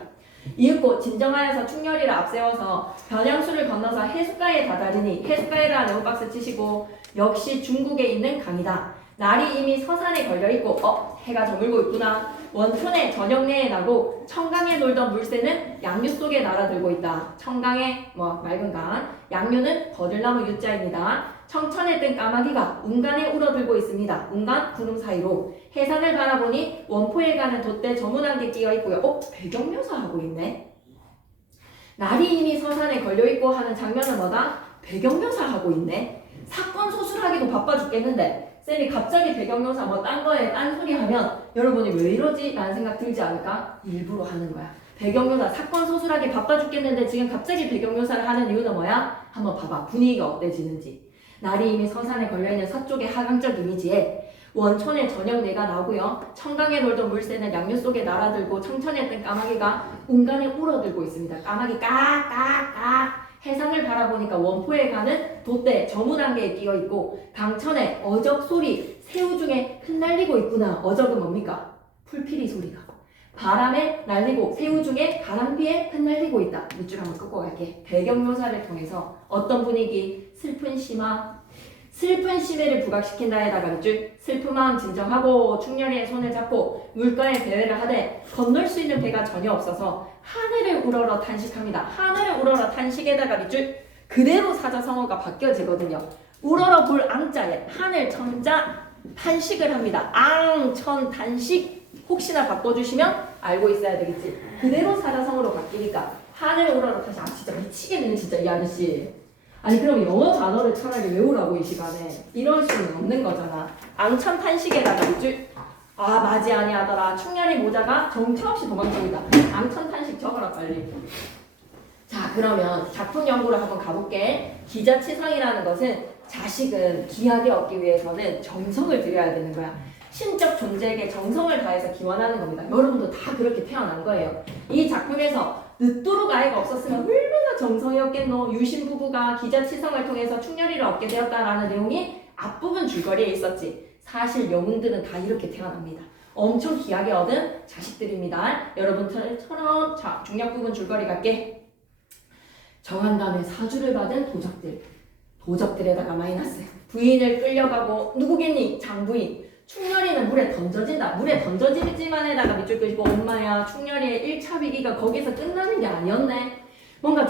이윽고 진정하여서 충렬이를 앞세워서 변양수를 건너서 해숫가에 다다르니 해숫가에다 네모박스 치시고 역시 중국에 있는 강이다. 날이 이미 서산에 걸려있고 해가 저물고 있구나. 원촌에 저녁 내에 나고 청강에 놀던 물새는 양류 속에 날아들고 있다. 청강에 맑은 강, 양류는 버들나무 유자입니다. 청천에 뜬 까마귀가 운간에 울어들고 있습니다. 운간 구름 사이로 해상을 바라보니 원포에 가는 돛대 저문한 게 끼어 있고요. 배경묘사하고 있네. 날이 이미 서산에 걸려있고 하는 장면은 뭐다? 배경묘사하고 있네. 사건 소술하기도 바빠 죽겠는데 쌤이 갑자기 배경묘사 딴 거에 딴소리 하면 여러분이 왜 이러지? 라는 생각 들지 않을까? 일부러 하는 거야. 배경묘사 사건 소술하기 바빠 죽겠는데 지금 갑자기 배경묘사를 하는 이유는 뭐야? 한번 봐봐. 분위기가 어때지는지. 날이 이미 서산에 걸려있는 서쪽의 하강적 이미지에 원촌에 저녁 내가 나고요. 청강에 놀던 물새는 양류 속에 날아들고 청천에 뜬 까마귀가 운간에 울어들고 있습니다. 까마귀 까까까 해상을 바라보니까 원포에 가는 돛대 저문안개에 끼어있고 강천에 어적 소리 새우 중에 흩날리고 있구나. 어적은 뭡니까? 풀피리 소리가 바람에 날리고 새우 중에 바람비에 흩날리고 있다. 밑줄 한번 끄고 갈게. 배경묘사를 통해서 어떤 분위기? 슬픈 심화 슬픈 심해를 부각시킨다에다가 밑줄 슬픈 마음 진정하고 충렬이의 손을 잡고 물가에 배회를 하되 건널 수 있는 배가 전혀 없어서 하늘을 우러러 탄식합니다. 하늘을 우러러 탄식에다가 밑줄 그대로 사자성어가 바뀌어지거든요. 우러러 볼 앙자에 하늘 천자 탄식을 합니다. 앙 천 탄식 혹시나 바꿔주시면 알고 있어야 되겠지. 그대로 사자성어로 바뀌니까 하늘 우러러 탄식. 진짜 미치겠네 진짜 이 아저씨. 아니 그럼 영어 단어를 차라리 외우라고 이 시간에. 이럴 수는 없는 거잖아. 앙천 탄식에다가 밑줄 맞이 아니하더라. 충렬이 모자가 정처 없이 도망치고 있다. 앙천 탄식 적어라 빨리. 자 그러면 작품 연구를 한번 가볼게. 기자치성이라는 것은 자식은 귀하게 얻기 위해서는 정성을 들여야 되는 거야. 신적 존재에게 정성을 다해서 기원하는 겁니다. 여러분도 다 그렇게 태어난 거예요. 이 작품에서 늦도록 아이가 없었으면 얼마나 정성이었겠노. 유신 부부가 기자치성을 통해서 충렬이를 얻게 되었다라는 내용이 앞부분 줄거리에 있었지. 사실 영웅들은 다 이렇게 태어납니다. 엄청 귀하게 얻은 자식들입니다. 여러분처럼 자 중력 부분 줄거리 갈게. 정한 다음에 사주를 받은 도적들에다가 마이너스. 부인을 끌려가고 누구겠니? 장부인. 충렬이는 물에 던져진다. 물에 던져지지만에다가 밑줄 끄시고 엄마야 충렬이의 1차 위기가 거기서 끝나는 게 아니었네. 뭔가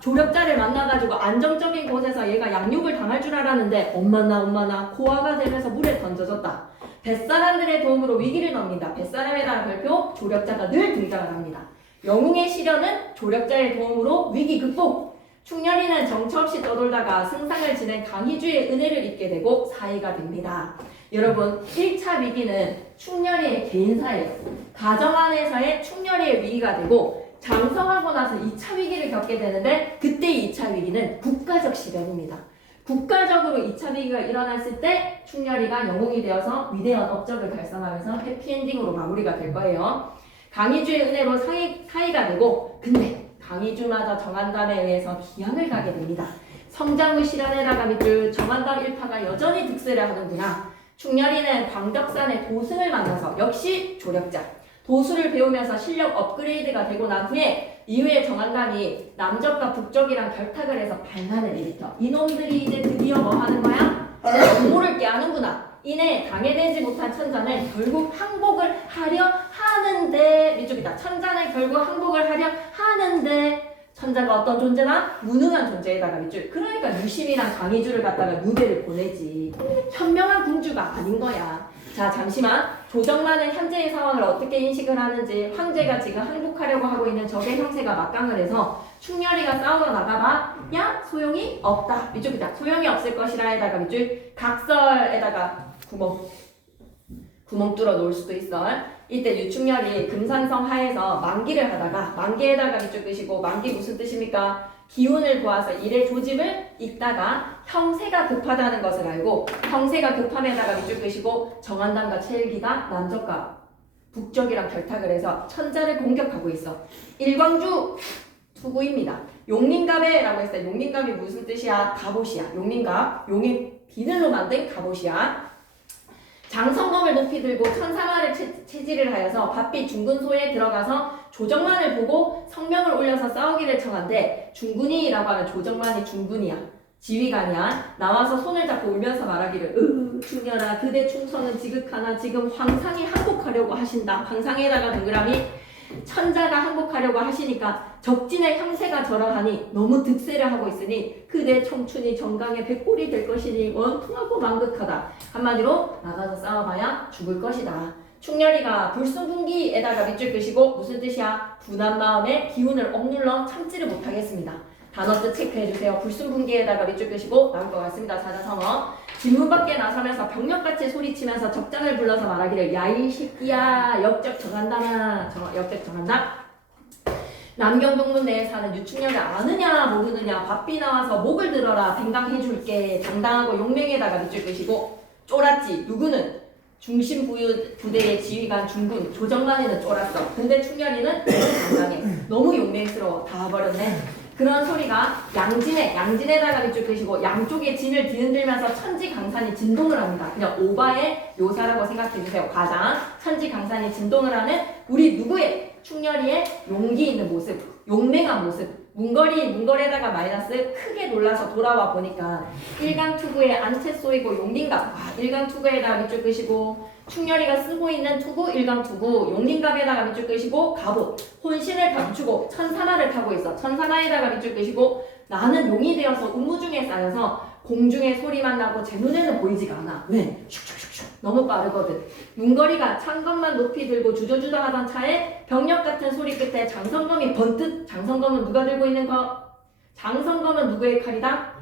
조력자를 만나가지고 안정적인 곳에서 얘가 양육을 당할 줄 알았는데 엄마나 고아가 되면서 물에 던져졌다. 뱃사람들의 도움으로 위기를 넘긴다. 뱃사람에다가 별표 조력자가 늘 등장을 합니다. 영웅의 시련은 조력자의 도움으로 위기 극복. 충렬이는 정처 없이 떠돌다가 승상을 지낸 강희주의 은혜를 입게 되고 사이가 됩니다. 여러분 1차 위기는 충렬이의 개인사예요. 가정 안에서의 충렬이의 위기가 되고 장성하고 나서 2차 위기를 겪게 되는데 그때 2차 위기는 국가적 시련입니다. 국가적으로 2차 위기가 일어났을 때 충렬이가 영웅이 되어서 위대한 업적을 달성하면서 해피엔딩으로 마무리가 될 거예요. 강희주의 은혜로 사이가 되고 근데 강희주마저 정한담에 의해서 기양을 가게 됩니다. 성장후 실현에다가 밑줄 정한담 일파가 여전히 득세를 하는구나. 충렬이는 광덕산의 도승을 만나서 역시 조력자. 도수를 배우면서 실력 업그레이드가 되고 난 후에 이후에 정한담이 남적과 북적이랑 결탁을 해서 반란을 일으켜. 이놈들이 이제 드디어 뭐 하는 거야? 업무를 깨하는구나. 이내 당해내지 못한 천자는 결국 항복을 하려 하는데 밑줄이다. 천자는 결국 항복을 하려 하는데 천자가 어떤 존재나 무능한 존재에다가 밑줄. 그러니까 유심이랑 강희주를 갖다가 유배를 보내지. 현명한 군주가 아닌 거야. 자 잠시만. 조정만은 현재의 상황을 어떻게 인식을 하는지 황제가 지금 항복하려고 하고 있는 적의 형세가 막강을 해서 충렬이가 싸우러 나가봐 야 소용이 없다. 밑줄이다. 소용이 없을 것이라에다가 밑줄 각설에다가 구멍 뚫어 놓을 수도 있어. 이때 유충렬이 금산성 하에서 만기를 하다가 만기에다가 밑줄 끄시고 만기 무슨 뜻입니까? 기운을 보아서 일의 조짐을 읽다가 형세가 급하다는 것을 알고 형세가 급함에다가 밑줄 끄시고 정한당과 최일기가 남쪽과 북쪽이랑 결탁을 해서 천자를 공격하고 있어. 일광주 투구입니다. 용림갑에라고 했어요. 용림갑이 무슨 뜻이야? 갑옷이야. 용림갑 용의 비늘로 만든 갑옷이야. 장성검을 높이 들고 천사마를 체질을 하여서 바삐 중군소에 들어가서 조정만을 보고 성명을 올려서 싸우기를 청한데 중군이라고 하는 조정만이 중군이야. 지휘관이야. 나와서 손을 잡고 울면서 말하기를 충렬아 그대 충성은 지극하나 지금 황상이 항복하려고 하신다. 황상에다가 동그라미 천자가 항복하려고 하시니까 적진의 형세가 절하하니 너무 득세를 하고 있으니 그대 청춘이 정강의 백골이 될 것이니 원통하고 망극하다. 한마디로 나가서 싸워봐야 죽을 것이다. 충렬이가 불순분기에다가 밑줄 끄시고 무슨 뜻이야? 분한 마음에 기운을 억눌러 참지를 못하겠습니다. 단어뜻 체크해주세요. 불순분기에다가 밑줄 끄시고 나올 것 같습니다. 사자성어. 진문 밖에 나서면서 병력같이 소리치면서 적장을 불러서 말하기를 야 이 새끼야 역적 정한다나 역적 정한다. 남경동문 내에 사는 유충렬을 아느냐 모르느냐 바삐 나와서 목을 들어라 뱅강해줄게. 당당하고 용맹에다가 밑줄 끄시고 쫄았지. 누구는 중심 부대의 지휘관 중군 조정만이는 쫄았어. 근데 충렬이는 너무 당당해. 너무 용맹스러워. 다 버렸네. 그런 소리가 양진에다가 밑줄 끄시고 양쪽에 진을 뒤흔들면서 천지강산이 진동을 합니다. 그냥 오바의 묘사라고 생각해주세요. 가장 천지강산이 진동을 하는 우리 누구의? 충렬이의 용기 있는 모습, 용맹한 모습. 문거리에다가 마이너스 크게 놀라서 돌아와 보니까 일강투구의 안채 쏘이고 용림갑. 일강투구에다가 밑줄 끄시고 충렬이가 쓰고 있는 투구 일강투구 용림갑에다가 밑줄 끄시고 갑옷 혼신을 감추고 천사마를 타고 있어. 천사마에다가 밑줄 끄시고 나는 용이 되어서 우무중에 쌓여서 공중에 소리만 나고 제 눈에는 보이지가 않아. 왜? 슉슉슉슉 너무 빠르거든. 문거리가 창검만 높이 들고 주저주저 하던 차에 병력 같은 소리 끝에 장성검이 번뜩. 장성검은 누가 들고 있는 거? 장성검은 누구의 칼이다?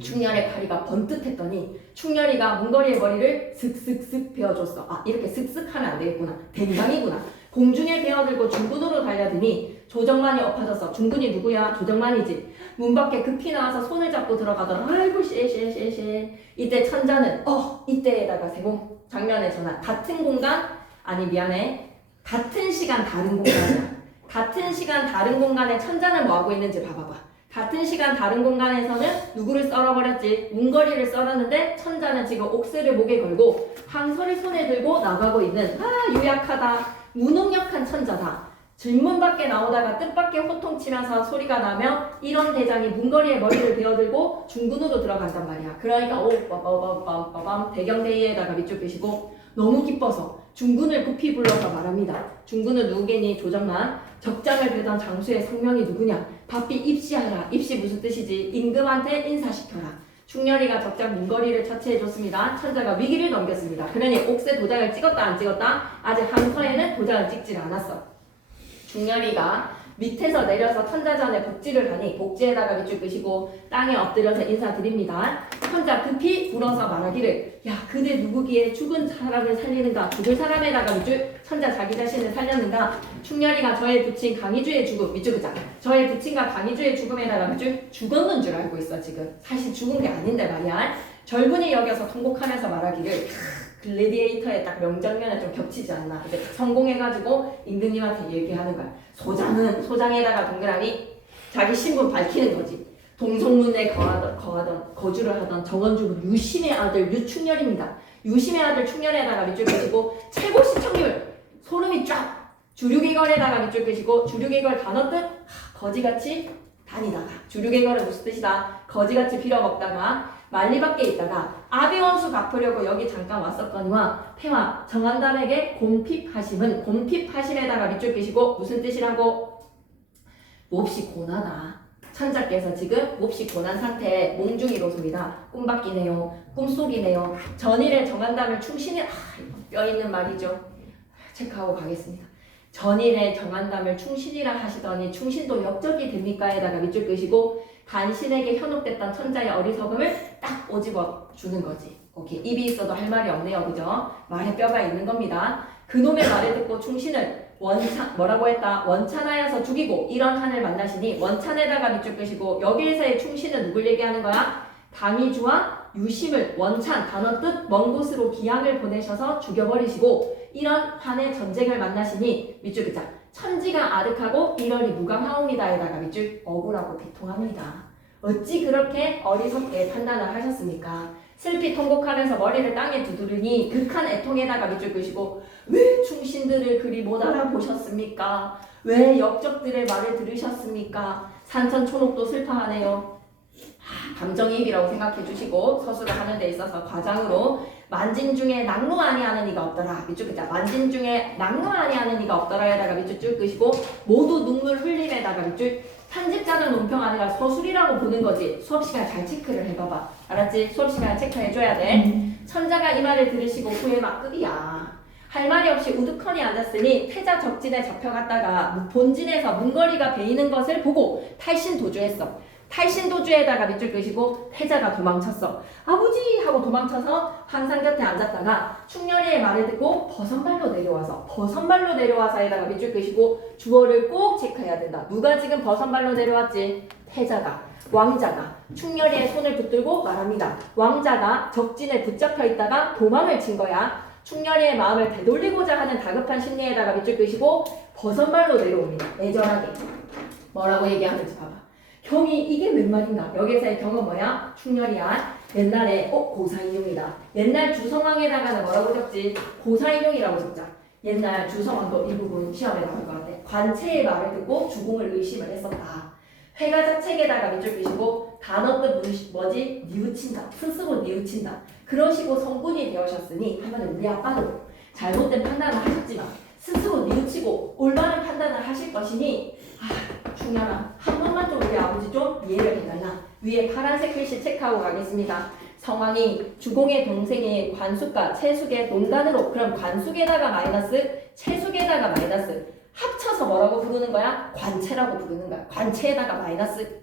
충렬의 칼이가 번뜩했더니 충렬이가 문거리의 머리를 슥슥슥 베어줬어. 이렇게 슥슥 하면 안 되겠구나. 댕강이구나. 공중에 베어들고 중군으로 달려드니 조정만이 엎어졌어. 중군이 누구야? 조정만이지. 문 밖에 급히 나와서 손을 잡고 들어가더라. 아이고 쎄. 이때 천자는 이때에다가 세공 장면의 전환. 같은 공간 아니 미안해. 같은 시간 다른 공간이야. 같은 시간 다른 공간에 천자는 뭐하고 있는지 봐봐봐. 같은 시간 다른 공간에서는 누구를 썰어버렸지? 문거리를 썰었는데 천자는 지금 옥새를 목에 걸고 황소를 손에 들고 나가고 있는 유약하다. 무능력한 천자다. 질문 밖에 나오다가 뜻밖의 호통치면서 소리가 나며 이런 대장이 문거리에 머리를 베어들고 중군으로 들어간단 말이야. 그러니까 빠밤 대경대의에다가 밑줄 끄시고 너무 기뻐서 중군을 급히 불러서 말합니다. 중군은 누구겠니? 조정만. 적장을 베던 장수의 성명이 누구냐? 바삐 입시하라. 입시 무슨 뜻이지? 임금한테 인사시켜라. 충렬이가 적장 문거리를 처치해줬습니다. 천자가 위기를 넘겼습니다. 그러니 옥새 도장을 찍었다 안 찍었다? 아직 항서에는 도장을 찍질 않았어. 충렬이가 밑에서 내려서 천자전에 복지를 하니 복지에다가 밑줄 끄시고 땅에 엎드려서 인사드립니다. 천자 급히 불어서 말하기를 야 그대 누구기에 죽은 사람을 살리는가? 죽을 사람에다가 밑줄 천자 자기 자신을 살렸는가? 충렬이가 저의 부친 강희주의 죽음 밑줄 그자 저의 부친과 강희주의 죽음에다가 밑줄 죽었는 줄 알고 있어. 지금 사실 죽은 게 아닌데 말이야. 절분히 여겨서 통곡하면서 말하기를 글래디에이터의 딱 명장면에 좀 겹치지 않나. 이제 성공해가지고 임금님한테 얘기하는 거야. 소장에다가 동그라미 자기 신분 밝히는 거지. 동성문에 거주를 하던 정원주부 유심의 아들 유충렬입니다. 유심의 아들 충렬에다가 밑줄 끄시고 최고 시청률 소름이 쫙. 주류계걸에다가 밑줄 끄시고 주류계걸 단어 뜻 거지같이 다니다가 주류계걸은 무슨 뜻이다? 거지같이 빌어먹다가 만리 밖에 있다가 아비원수 갚으려고 여기 잠깐 왔었거니와 폐와 정한담에게 곰핍하심은 곰핍하심에다가 밑줄 끼시고 무슨 뜻이라고? 몹시 고나다. 천자께서 지금 몹시 고난 상태에 몽중이로소이다. 꿈밖이네요. 꿈속이네요. 전일에 정한담을 충신히 뼈 있는 말이죠. 체크하고 가겠습니다. 전일에 정한담을 충신이라 하시더니 충신도 역적이 됩니까에다가 밑줄 끄시고 간신에게 현혹됐던 천자의 어리석음을 딱 꼬집어 주는 거지. 오케이. 입이 있어도 할 말이 없네요. 그죠? 말에 뼈가 있는 겁니다. 그놈의 말을 듣고 충신을 뭐라고 했다? 원찬하여서 죽이고 이런 한을 만나시니 원찬에다가 밑줄 끄시고 여기에서의 충신은 누굴 얘기하는 거야? 강희주와 유심을 원찬 단어 뜻 먼 곳으로 기양을 보내셔서 죽여버리시고 이런 한의 전쟁을 만나시니 밑줄 끄자. 천지가 아득하고 일월이 무강하옵니다에다가 밑줄 억울하고 비통합니다. 어찌 그렇게 어리석게 판단을 하셨습니까? 슬피 통곡하면서 머리를 땅에 두드리니 극한 애통에다가 밑줄 끄시고 왜 충신들을 그리 못 알아보셨습니까? 왜 역적들의 말을 들으셨습니까? 산천초록도 슬퍼하네요. 감정이입이라고 생각해 주시고 서술을 하는 데 있어서 과장으로 만진 중에 낙로 아니하는 이가 없더라. 밑줄 끄자. 만진 중에 낙로 아니하는 이가 없더라에다가 밑줄 쭉 끄시고 모두 눈물 흘림에다가 밑줄 편집자는 논평 아니라 서술이라고 보는 거지. 수업 시간에 잘 체크를 해봐봐. 알았지? 수업 시간에 체크해줘야 돼. 천자가 이 말을 들으시고 후에 막 급이야. 할 말이 없이 우두커니 앉았으니 태자 적진에 잡혀갔다가 본진에서 문거리가 베이는 것을 보고 탈신도주했어. 탈신도주에다가 밑줄 끄시고 태자가 도망쳤어. 아버지 하고 도망쳐서 항상 곁에 앉았다가 충렬이의 말을 듣고 버선발로 내려와서에다가 밑줄 끄시고 주어를 꼭 체크해야 된다. 누가 지금 버선발로 내려왔지? 태자가. 왕자가 충렬이의 손을 붙들고 말합니다. 왕자가 적진에 붙잡혀 있다가 도망을 친 거야. 충렬이의 마음을 되돌리고자 하는 다급한 심리에다가 밑줄 끄시고 버선발로 내려옵니다. 애절하게. 뭐라고 얘기하는지 봐봐. 경이 이게 웬 말인가? 여기서의 경은 뭐야? 충렬이야. 옛날에 고사인용이다. 옛날 주성왕에다가는 뭐라고 적지? 고사인용이라고 적자. 옛날 주성왕도 이 부분 시험에 나올 것 같아. 관체의 말을 듣고 주공을 의심을 했었다. 회가자책에다가 밑줄 끼시고 단어뜻 뭐지? 뉘우친다. 스스로 뉘우친다. 그러시고 성군이 되어셨으니 하면 우리 아빠도 잘못된 판단을 하셨지만 스스로 뉘우치고 올바른 판단을 하실 것이니 충렬아 한 번만 좀 우리 아버지 좀 이해를 해달라. 위에 파란색 글씨 체크하고 가겠습니다. 성왕이 주공의 동생의 관숙과 채숙의 논단으로 그럼 관숙에다가 마이너스 채숙에다가 마이너스 합쳐서 뭐라고 부르는 거야? 관체라고 부르는 거야. 관체에다가 마이너스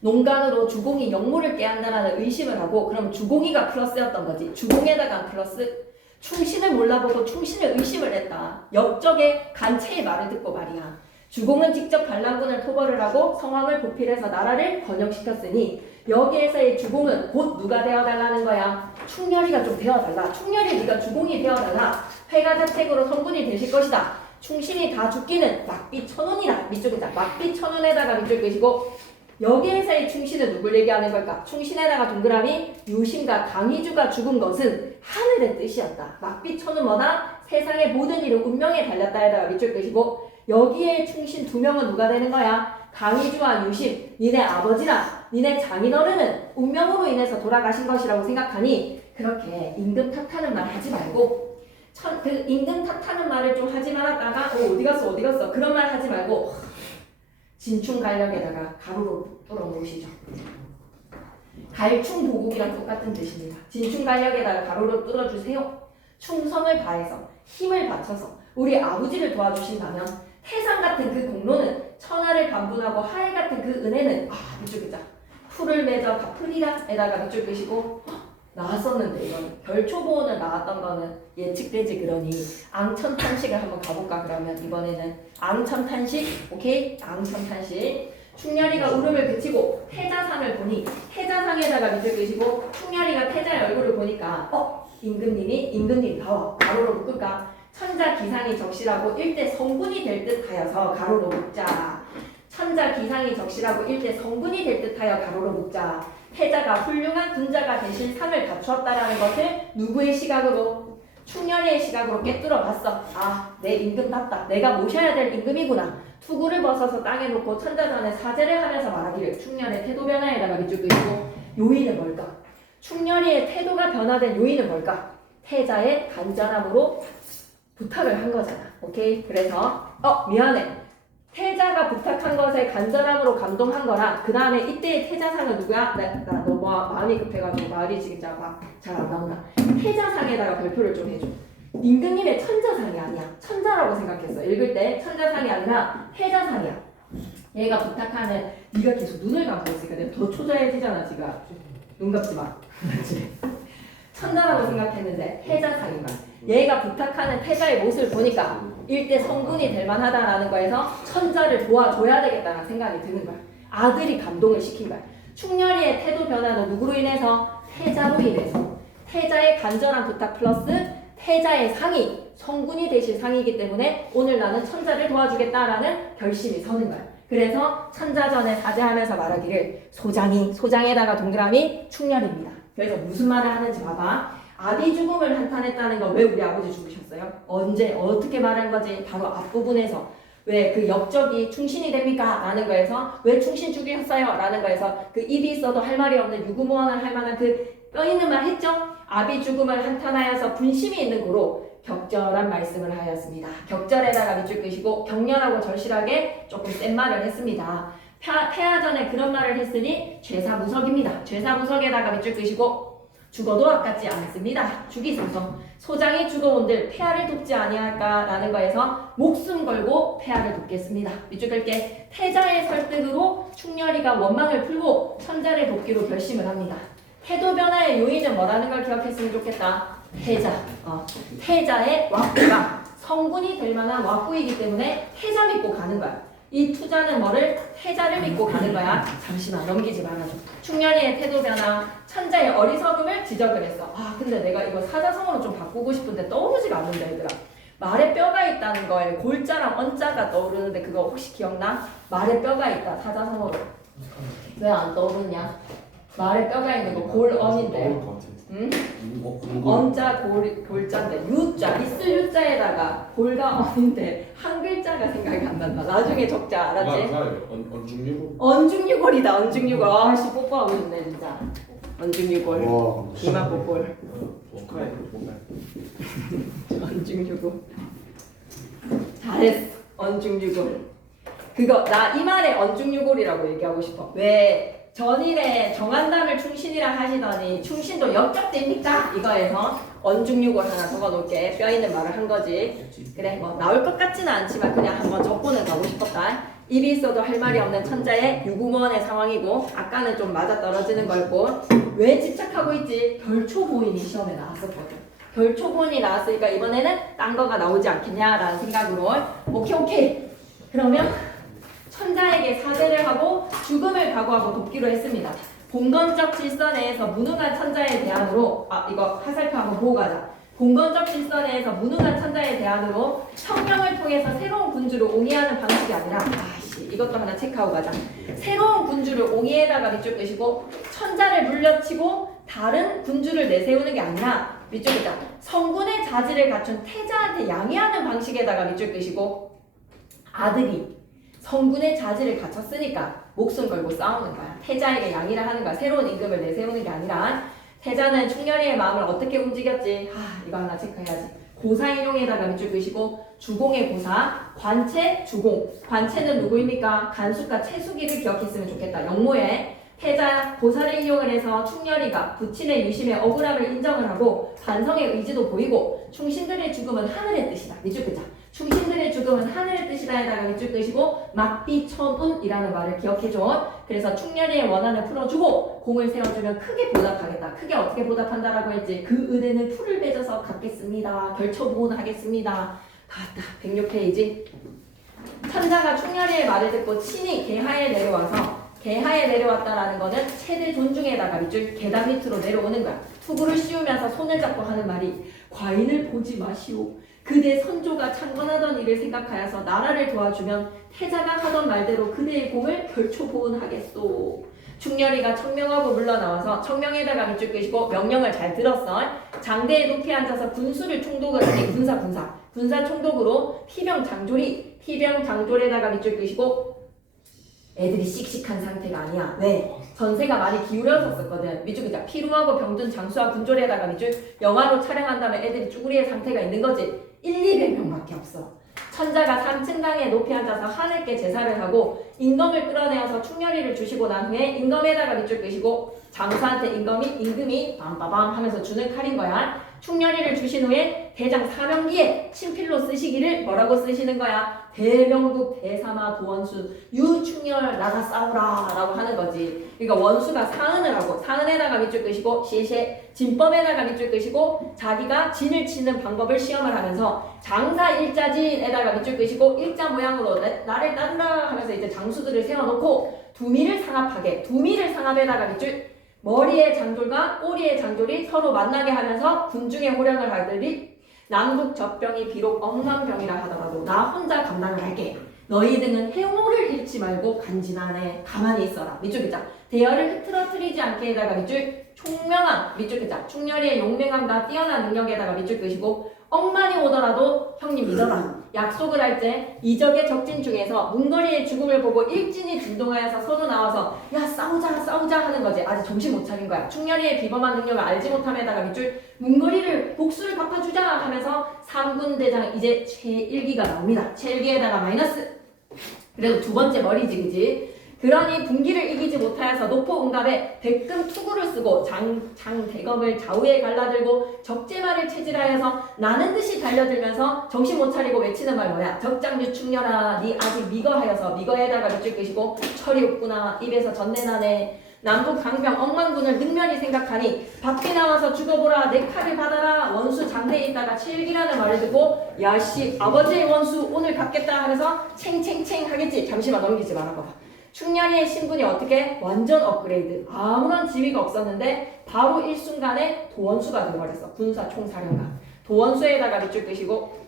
농간으로 주공이 역모를 깨한다라는 의심을 하고 그럼 주공이가 플러스였던 거지. 주공에다가 플러스 충신을 몰라보고 충신을 의심을 했다. 역적의 간체의 말을 듣고 말이야. 주공은 직접 반란군을 토벌을 하고 성왕을 보필해서 나라를 번영시켰으니 여기에서의 주공은 곧 누가 되어달라는 거야? 충렬이가 좀 되어달라. 충렬이 네가 주공이 되어달라. 회가자책으로 성군이 되실 것이다. 충신이 다 죽기는 막비천운이다. 밑줄기자. 막비천운에다가 밑줄 끄시고 여기에서의 충신은 누굴 얘기하는 걸까? 충신에다가 동그라미 유심과 강희주가 죽은 것은 하늘의 뜻이었다. 막비천운 뭐다? 세상의 모든 일은 운명에 달렸다에다가 밑줄 끄시고 여기에 충신 두 명은 누가 되는 거야? 강희주와 유심, 니네 아버지랑 니네 장인어른은 운명으로 인해서 돌아가신 것이라고 생각하니 그렇게 임금 탓하는 말 하지 말고 그 임금 탓하는 말을 좀 하지 말았다가 어디 갔어 그런 말 하지 말고 진충갈력에다가 가로로 뚫어 놓으시죠. 갈충보국이랑 똑같은 뜻입니다. 진충갈력에다가 가로로 뚫어주세요. 충성을 다해서 힘을 바쳐서 우리 아버지를 도와주신다면 태산 같은 그 공로는 천하를 반분하고 하해 같은 그 은혜는 밑줄 끄자. 풀을 맺어 갚으리라에다가 밑줄 끄시고 나왔었는데 이거는 별초보원을 나왔던 거는 예측되지. 그러니 앙천탄식을 한번 가볼까. 그러면 이번에는 앙천탄식. 오케이? 앙천탄식. 충렬이가 울음을 그치고 태자상을 보니 태자상에다가 밑줄 끄시고 충렬이가 태자의 얼굴을 보니까 임금님 나와. 가로로 묶을까. 천자 기상이 적시라고 일대 성군이 될 듯하여서 가로로 묶자. 천자 기상이 적시라고 일대 성군이 될 듯하여 가로로 묶자. 태자가 훌륭한 군자가 되실 상을 갖추었다라는 것을 누구의 시각으로? 충렬이의 시각으로 꿰뚫어 봤어. 내 임금답다. 내가 모셔야 될 임금이구나. 투구를 벗어서 땅에 놓고 천자전에 사죄를 하면서 말하기를 충렬의 태도 변화에다가 밑줄 끄고 요인은 뭘까? 충렬이의 태도가 변화된 요인은 뭘까? 태자의 간절함으로 부탁을 한 거잖아. 오케이? 그래서 미안해. 태자가 부탁한 것에 간절함으로 감동한 거랑 그 다음에 이때의 태자상은 누구야? 나 너무 마음이 급해가지고 말이 진짜 막 잘 안 나온다. 태자상에다가 별표를 좀 해줘. 임금님의 천자상이 아니야. 천자라고 생각했어. 읽을 때 천자상이 아니라 태자상이야. 얘가 부탁하는, 네가 계속 눈을 감고 있으니까 내가 더 초조해지잖아 지금. 눈 감지 마. 그렇지? 천자라고 생각했는데 태자상인 거야. 얘가 부탁하는 태자의 모습을 보니까 일대 성군이 될 만하다라는 거에서 천자를 도와줘야 되겠다는 생각이 드는 거야. 아들이 감동을 시킨 거야. 충렬이의 태도 변화는 누구로 인해서? 태자로 인해서. 태자의 간절한 부탁 플러스 태자의 상이 성군이 되실 상이기 때문에 오늘 나는 천자를 도와주겠다라는 결심이 서는 거야. 그래서 천자전에 사죄하면서 말하기를 소장에다가 동그라미 충렬입니다. 그래서 무슨 말을 하는지 봐봐. 아비 죽음을 한탄했다는 거 왜 우리 아버지 죽으셨어요? 언제 어떻게 말한 거지? 바로 앞부분에서 왜 그 역적이 충신이 됩니까? 라는 거에서 왜 충신 죽이셨어요? 라는 거에서 그 입이 있어도 할 말이 없는 유구무원을 할 만한 그 뼈 있는 말 했죠? 아비 죽음을 한탄하여서 분심이 있는 고로 격절한 말씀을 하였습니다. 격절에다가 밑줄 끄시고 격렬하고 절실하게 조금 센 말을 했습니다. 폐하전에 그런 말을 했으니 죄사무석입니다. 죄사무석에다가 밑줄 끄시고 죽어도 아깝지 않습니다. 죽이소서. 소장이 죽어온들 폐하를 돕지 아니할까라는 거에서 목숨 걸고 폐하를 돕겠습니다. 밑줄 끌게. 태자의 설득으로 충렬이가 원망을 풀고 천자를 돕기로 결심을 합니다. 태도 변화의 요인은 뭐라는 걸 기억했으면 좋겠다. 태자의 왁구가 성군이 될 만한 왁구이기 때문에 태자 믿고 가는 거야. 이 투자는 뭐를? 태자를 믿고 가는 거야. 잠시만 넘기지 말아줘. 충렬이의 태도 변화, 천자의 어리석음을 지적을 했어. 근데 내가 이거 사자성어로 좀 바꾸고 싶은데 떠오르지가 않는다 얘들아. 말에 뼈가 있다는 거에 골자랑 언자가 떠오르는데 그거 혹시 기억나? 말에 뼈가 있다 사자성어로. 왜 안 떠오르냐? 말에 뼈가 있는 거 골언인데. 응? 언자 골자인데 유자 있을 유자에다가 골과 언인데 한 글자가 생각이 안 난다. 나중에 적자 알았지? 언중유골. 언중유골이다. 언중유골. 아씨 뽀뽀하고 있네 진짜. 언중유골. 이마 뽀뽀를. 언중유골. 잘했어. 언중유골. 그거 나 이 말에 언중유골이라고 얘기하고 싶어. 왜? 전일에 정한담을 충신이라 하시더니 충신도 역겹됩니까? 이거에서 언중유골 하나 적어놓을게. 뼈 있는 말을 한 거지. 그래 뭐 나올 것 같지는 않지만 그냥 한번 적고는 가고 싶었다. 입이 있어도 할 말이 없는 천자의 유구무원의 상황이고 아까는 좀 맞아떨어지는 거였고 왜 집착하고 있지? 결초보인이 시험에 나왔었거든. 결초보인이 나왔으니까 이번에는 딴 거가 나오지 않겠냐라는 생각으로 오케이 그러면 천자에게 사죄를 하고 죽음을 각오하고 돕기로 했습니다. 봉건적 질서 내에서 무능한 천자에 대안으로 이거 화살표 한번 보고 가자. 봉건적 질서 내에서 무능한 천자에 대안으로 혁명을 통해서 새로운 군주를 옹이하는 방식이 아니라 이것도 하나 체크하고 가자. 새로운 군주를 옹이에다가 밑줄 끄시고 천자를 물려치고 다른 군주를 내세우는 게 아니라 밑줄 끄자. 성군의 자질을 갖춘 태자한테 양해하는 방식에다가 밑줄 끄시고 아들이 성군의 자질을 갖췄으니까 목숨 걸고 싸우는 거야. 태자에게 양이라 하는 거야. 새로운 임금을 내세우는 게 아니라 태자는 충렬이의 마음을 어떻게 움직였지? 이거 하나 체크해야지. 고사인용에다가 밑줄 끄시고 주공의 고사, 관체, 주공. 관체는 누구입니까? 간숙과 채숙이를 기억했으면 좋겠다. 영모에 태자 고사를 이용을 해서 충렬이가 부친의 유심에 억울함을 인정을 하고 반성의 의지도 보이고 충신들의 죽음은 하늘의 뜻이다. 밑줄 끄자. 충신들의 죽음은 하늘의 뜻이다에다가 밑줄 끄시고 막비천운이라는 말을 기억해줘. 그래서 충렬이의 원한을 풀어주고 공을 세워주면 크게 보답하겠다. 크게 어떻게 보답한다라고 했지? 그 은혜는 풀을 맺어서 갚겠습니다. 결초보온하겠습니다. 다 왔다. 106페이지. 천자가 충렬이의 말을 듣고 친히 개하에 내려왔다라는 거는 최대 존중에다가 밑줄 계단 밑으로 내려오는 거야. 투구를 씌우면서 손을 잡고 하는 말이 과인을 보지 마시오. 그대 선조가 창건하던 일을 생각하여서 나라를 도와주면 태자가 하던 말대로 그대의 공을 결초보온하겠소. 충렬이가 청명하고 물러나와서 청명에다가 밑줄 끄시고 명령을 잘 들었어. 장대에 높이 앉아서 군수를 총독을 하니 군사 총독으로 피병 장졸에다가 밑줄 끄시고 애들이 씩씩한 상태가 아니야. 왜? 전세가 많이 기울어졌었거든. 밑줄 그자 피루하고 병든 장수와 군졸에다가 밑줄 영화로 촬영한다면 애들이 쭈구리의 상태가 있는 거지. 200명밖에 없어. 천자가 3층 강에 높이 앉아서 하늘께 제사를 하고 임금을 끌어내어서 충렬이를 주시고 난 후에 임금에다가 밑줄 끄시고 장수한테 임금이 빰빠밤 하면서 주는 칼인 거야. 충렬이를 주신 후에 대장 사명기에 친필로 쓰시기를 뭐라고 쓰시는 거야? 대명국 대사마 도원수 유충렬 나가 싸우라 라고 하는 거지. 그러니까 원수가 사은을 하고 사은에다가 밑줄 끄시고 시시에 진법에다가 밑줄 끄시고 자기가 진을 치는 방법을 시험을 하면서 장사 일자진에다가 밑줄 끄시고 일자 모양으로 나를 따르라 하면서 이제 장수들을 세워놓고 두미를 상합하게 두미를 상합에다가 밑줄 머리의 장졸과 꼬리의 장졸이 서로 만나게 하면서 군중의 호령을 하더니 남북 접병이 비록 엉망병이라 하더라도 나 혼자 감당을 할게. 너희 등은 해오를 잃지 말고 간지나네. 가만히 있어라. 밑줄 글자. 대열을 흐트러뜨리지 않게 해다가 밑줄 총명함. 밑줄 글자. 충렬이의 용맹함과 뛰어난 능력에다가 밑줄 끄시고 억만이 오더라도 형님 믿어라. 약속을 할 때 이적의 적진 중에서 문거리의 죽음을 보고 일진이 진동하여서 서로 나와서 야 싸우자 하는 거지. 아직 정신 못 차린 거야. 충렬이의 비범한 능력을 알지 못함에다가 밑줄 문거리를 복수를 갚아주자 하면서 3군 대장 이제 제1기가 나옵니다. 제1기에다가 마이너스. 그래도 두 번째 머리지 그지? 그러니 분기를 이기지 못하여서 노포응갑에 백금 투구를 쓰고 장대검을 좌우에 갈라들고 적재말을 체질하여서 나는 듯이 달려들면서 정신 못 차리고 외치는 말 뭐야? 적장류 충렬아 니 아직 미거하여서 미거에다가 밑줄 끄시고 철이 없구나 입에서 전내나네. 남북 강병 억만군을 능면히 생각하니 밖에 나와서 죽어보라 내 칼을 받아라. 원수 장대에 있다가 칠기라는 말을 듣고 야씨 아버지의 원수 오늘 갚겠다 하면서 챙챙챙 하겠지. 잠시만 넘기지 말아봐. 충렬이의 신분이 어떻게? 완전 업그레이드. 아무런 지위가 없었는데 바로 일순간에 도원수가 되어버렸어. 군사총사령관. 도원수에다가 밑줄 끄시고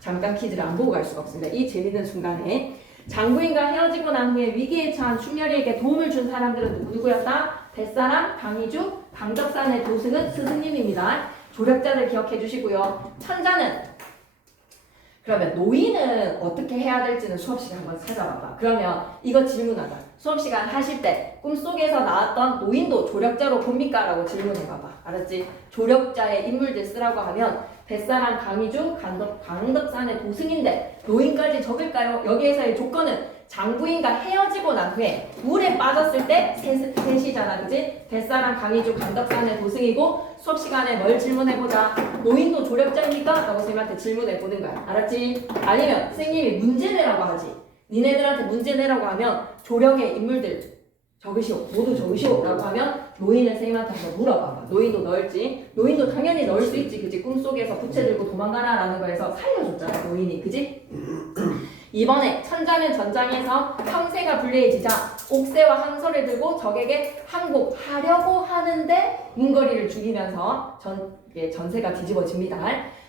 잠깐 퀴즈를 안 보고 갈 수가 없습니다. 이 재밌는 순간에 장부인과 헤어지고 난 후에 위기에 처한 충렬이에게 도움을 준 사람들은 누구였다? 뱃사람, 강희주, 강덕산의 도승은 스승님입니다. 조력자들 기억해 주시고요. 천자는 그러면 노인은 어떻게 해야 될지는 수업시간 한번 찾아봐봐. 그러면 이거 질문하자. 수업시간 하실 때 꿈속에서 나왔던 노인도 조력자로 봅니까? 라고 질문해봐봐. 알았지? 조력자의 인물들 쓰라고 하면 뱃사람 강희주, 강덕산의 도승인데 노인까지 적을까요? 여기에서의 조건은 장부인과 헤어지고 난 후에 물에 빠졌을 때 셋이잖아. 그치? 뱃사람 강희주, 강덕산의 도승이고 수업시간에 뭘 질문해보자. 노인도 조력자입니까? 라고 선생님한테 질문해보는 거야. 알았지? 아니면 선생님이 문제 내라고 하지. 니네들한테 문제 내라고 하면 조력의 인물들 적으시오. 모두 적으시오. 라고 하면 노인을 선생님한테 한번 물어봐봐. 노인도 넣을지. 노인도 당연히 넣을 수 있지. 그치? 꿈속에서 부채 들고 도망가라 라는 거에서 살려줬잖아. 노인이. 그치? 이번에 천자는 전장에서 형세가 불리해지자 옥새와 항서를 들고 적에게 항복하려고 하는데 문거리를 죽이면서 전세가 뒤집어집니다.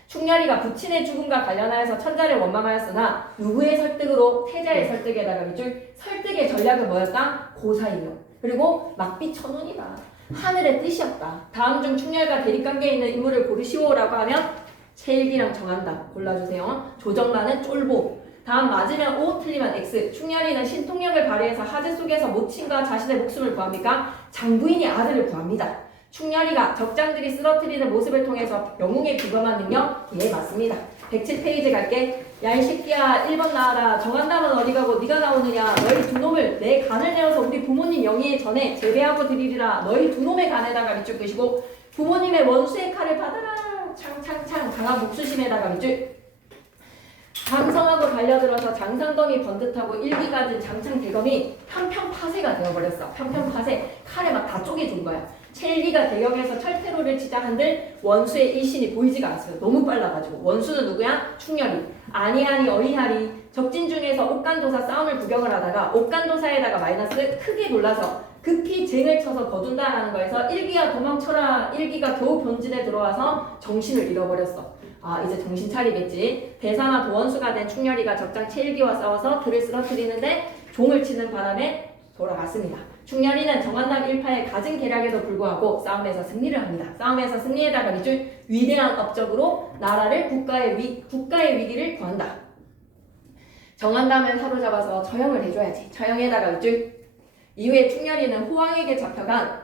충렬이가 부친의 죽음과 관련하여서 천자를 원망하였으나 누구의 설득으로? 태자의 설득에다가 밑줄 설득의 전략은 뭐였다? 고사이명. 그리고 막비 천운이다. 하늘의 뜻이었다. 다음 중 충렬과 대립관계에 있는 인물을 고르시오라고 하면 체일기랑 정한다. 골라주세요. 조정란은 쫄보. 다음 맞으면 O, 틀리면 X. 충렬이는 신통력을 발휘해서 하재 속에서 모친과 자신의 목숨을 구합니까? 장부인이 아들을 구합니다. 충렬이가 적장들이 쓰러뜨리는 모습을 통해서 영웅의 비범한 능력? 예, 맞습니다. 107페이지 갈게. 야 이 새끼야 1번 나와라. 정한담은 어디 가고 네가 나오느냐. 너희 두 놈을 내 간을 내어서 우리 부모님 영예에 전에 제대하고 드리리라. 너희 두 놈의 간에다가 밑줄 끄시고 부모님의 원수의 칼을 받아라. 창창창 강한 목수심에다가 밑줄 장성하고 달려들어서 장상검이 번듯하고 일기가진 장창대검이 편편파쇄가 되어버렸어. 편편파쇄. 칼에 막 다 쪼개준 거야. 첼기가 대경에서 철퇴로를 치자 한들 원수의 일신이 보이지가 않았어요. 너무 빨라가지고. 원수는 누구야? 충렬이. 아니하니 어이하리. 적진 중에서 옥간도사 싸움을 구경을 하다가 옥간도사에다가 마이너스 크게 놀라서 급히 쟁을 쳐서 거둔다라는 거에서 일기야 도망쳐라. 일기가 겨우 본진에 들어와서 정신을 잃어버렸어. 아 이제 정신 차리겠지. 대사나 도원수가 된 충렬이가 적장 체일기와 싸워서 그를 쓰러뜨리는데 종을 치는 바람에 돌아갔습니다. 충렬이는 정한남 일파의 갖은 계략에도 불구하고 싸움에서 승리를 합니다. 싸움에서 승리에다가 밑줄 위대한 업적으로 나라를 국가의 위기를 구한다. 정한담을 사로잡아서 처형을 해줘야지. 처형에다가 밑줄 이후에 충렬이는 호황에게 잡혀간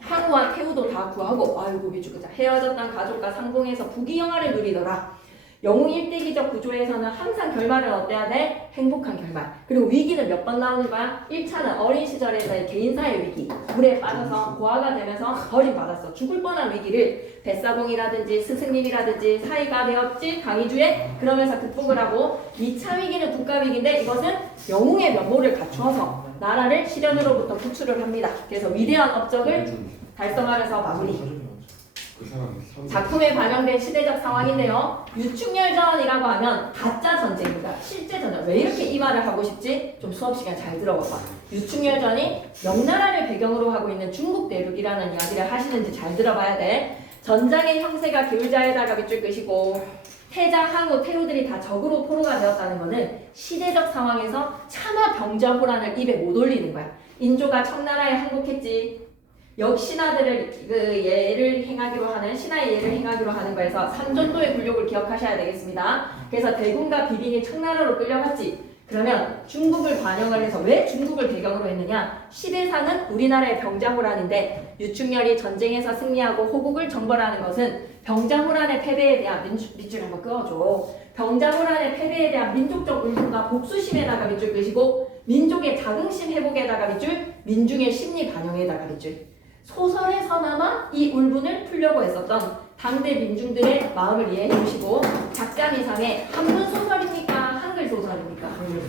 항우와 태우도 다 구하고 아이고 미주자 헤어졌던 가족과 상봉해서 부귀영화를 누리더라. 영웅 일대기적 구조에서는 항상 결말은 어때야 돼? 행복한 결말. 그리고 위기는 몇 번 나오는 거야? 1차는 어린 시절에서의 개인사의 위기. 물에 빠져서 고아가 되면서 버림받았어. 죽을 뻔한 위기를 뱃사공이라든지 스승님이라든지 사이가 되었지 강희주에 그러면서 극복을 하고 2차 위기는 국가 위기인데 이것은 영웅의 면모를 갖추어서 나라를 시련으로부터 구출을 합니다. 그래서 위대한 업적을 달성하면서 마무리. 그 사람이 작품에 반영된 시대적 상황인데요. 유충열전이라고 하면 가짜 전쟁입니다. 실제 전쟁. 왜 이렇게 이 말을 하고 싶지? 좀 수업 시간 잘 들어봐봐. 유충열전이 명나라를 배경으로 하고 있는 중국 대륙이라는 이야기를 하시는지 잘 들어봐야 돼. 전장의 형세가 기울자에다가 밑줄 끄시고 태자, 항우, 태우들이 다 적으로 포로가 되었다는 것은 시대적 상황에서 차마 병자호란을 입에 못 올리는 거야. 인조가 청나라에 항복했지. 역신하들을 그 예를 행하기로 하는 신하의 예를 행하기로 하는 거에서 삼전도의 굴욕을 기억하셔야 되겠습니다. 그래서 대군과 비빙이 청나라로 끌려갔지. 그러면 중국을 반영을 해서 왜 중국을 배경으로 했느냐? 시대상은 우리나라의 병자호란인데 유충렬이 전쟁에서 승리하고 호국을 정벌하는 것은 병자호란의 패배에 대한 밑줄 한번 그어줘. 병자호란의 패배에 대한 민족적 울분과 복수심에다가 밑줄 끄시고 민족의 자긍심 회복에다가 밑줄, 민중의 심리 반영에다가 밑줄. 소설에서나마 이 울분을 풀려고 했었던 당대 민중들의 마음을 이해해 주시고 작자 미상의 한문 소설입니까? 한글 소설입니까?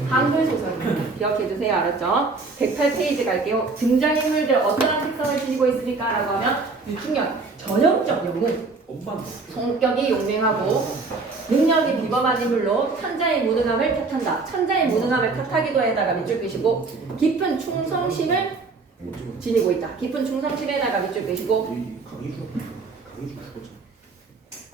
한글 소설입니다. 기억해 주세요. 알았죠? 108페이지 갈게요. 등장인물들 어떠한 특성을 지니고 있습니까? 라고 하면 유충렬, 전형적 영웅, 성격이 용맹하고 능력이 비범한 인물로 천자의 무능함을 탓한다. 천자의 무능함을 탓하기도 해다가 밑줄 끄시고 깊은 충성심을 지니고 있다. 깊은 충성심에다가 밑줄 끄시고 강의주 죽었잖아.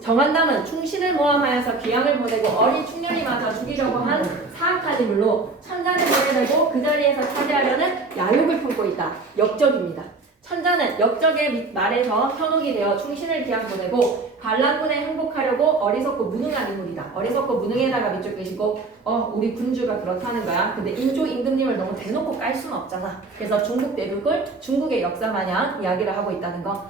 정한담은 충신을 모함하여서 귀양을 보내고 어린 충렬이마저 죽이려고 한 사악한 인물로 천자는 노래내고 그 자리에서 차지하려는 야욕을 품고 있다. 역적입니다. 천자는 역적의 말에서 현혹이 되어 충신을 귀양 보내고 반란군에 항복하려고 어리석고 무능한 인물이다. 어리석고 무능에다가 밑줄 끄시고 우리 군주가 그렇다는 거야. 근데 인조 임금님을 너무 대놓고 깔 수는 없잖아. 그래서 중국 대륙을 중국의 역사 마냥 이야기를 하고 있다는 거.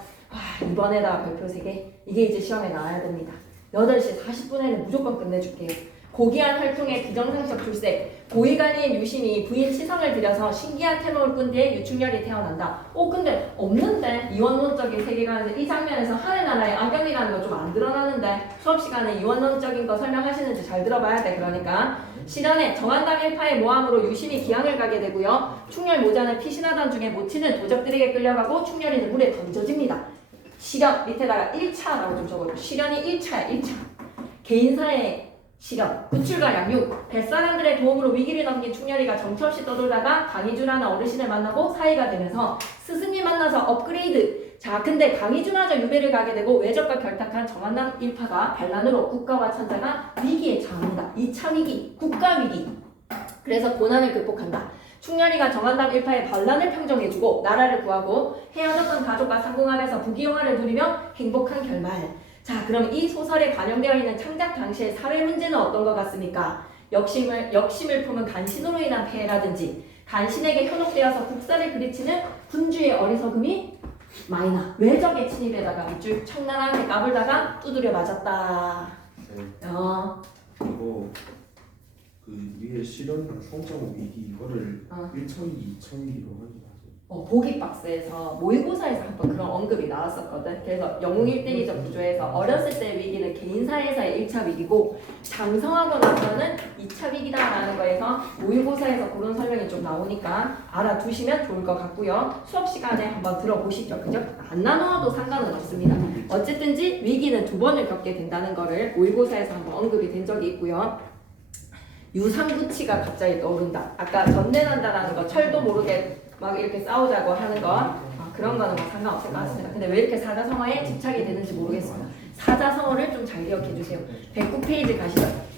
이번에다가 별표 3개. 이게 이제 시험에 나와야 됩니다. 8시 40분에는 무조건 끝내줄게요. 고귀한 혈통의 비정상적 출생, 고위관리인 유심이 부인 치성을 들여서 신기한 태몽을 꾼 뒤에 유충렬이 태어난다. 근데 없는데 이원론적인 세계관에서 이 장면에서 하늘 나라의 악영이라는 거 좀 안 드러나는데 수업 시간에 이원론적인 거 설명하시는지 잘 들어봐야 돼. 그러니까 실현에 정한담 일파의 모함으로 유심이 기항을 가게 되고요. 충렬 모자는 피신하던 중에 모치는 도적들에게 끌려가고 충렬이는 물에 던져집니다. 실현 밑에다가 1차라고 좀 적어줘. 실현이 1차야. 1차. 개인사의 실현, 구출과 양육, 뱃사람들의 도움으로 위기를 넘긴 충렬이가 정처없이 떠돌다가 강희주라는 어르신을 만나고 사이가 되면서 스승님 만나서 업그레이드. 자, 근데 강희주마저 유배를 가게 되고 외적과 결탁한 정한담 일파가 반란으로 국가와 천자가 위기에 처합니다. 2차 위기, 국가 위기. 그래서 고난을 극복한다. 충렬이가 정한담 일파의 반란을 평정해주고 나라를 구하고 헤어졌던 가족과 상봉하면서 부귀영화를 누리며 행복한 결말. 자, 그럼 이 소설에 반영되어 있는 창작 당시의 사회 문제는 어떤 것 같습니까? 역심을 품은 간신으로 인한 폐해라든지 간신에게 현혹되어서 국사를 그르치는 군주의 어리석음이 마이너, 외적의 침입에다가 밑줄 청나라한테 까불다가 두드려 맞았다. 이거 그 위에 실현이랑 성장 위기 이거를 1차위기, 2차위기로 하는 거 맞아요? 보기 박스에서 모의고사에서 한번 그런 언급이 나왔었거든. 그래서 영웅 일대기적 구조에서 어렸을 때 위기는 개인사에서의 1차 위기고 장성하고 나서는 2차 위기다라는 거에서 모의고사에서 그런 설명이 좀 나오니까 알아두시면 좋을 것 같고요. 수업 시간에 한번 들어보시죠. 그죠? 안 나눠도 상관은 없습니다. 어쨌든지 위기는 2번을 겪게 된다는 거를 모의고사에서 한번 언급이 된 적이 있고요. 유상구치가 갑자기 떠오른다. 아까 전대난다라는 거 철도 모르게 막 이렇게 싸우자고 하는 거 그런 거는 뭐 상관없을 것 같습니다. 근데 왜 이렇게 사자성어에 집착이 되는지 모르겠습니다. 사자성어를 좀 잘 기억해 주세요. 109페이지 가시죠.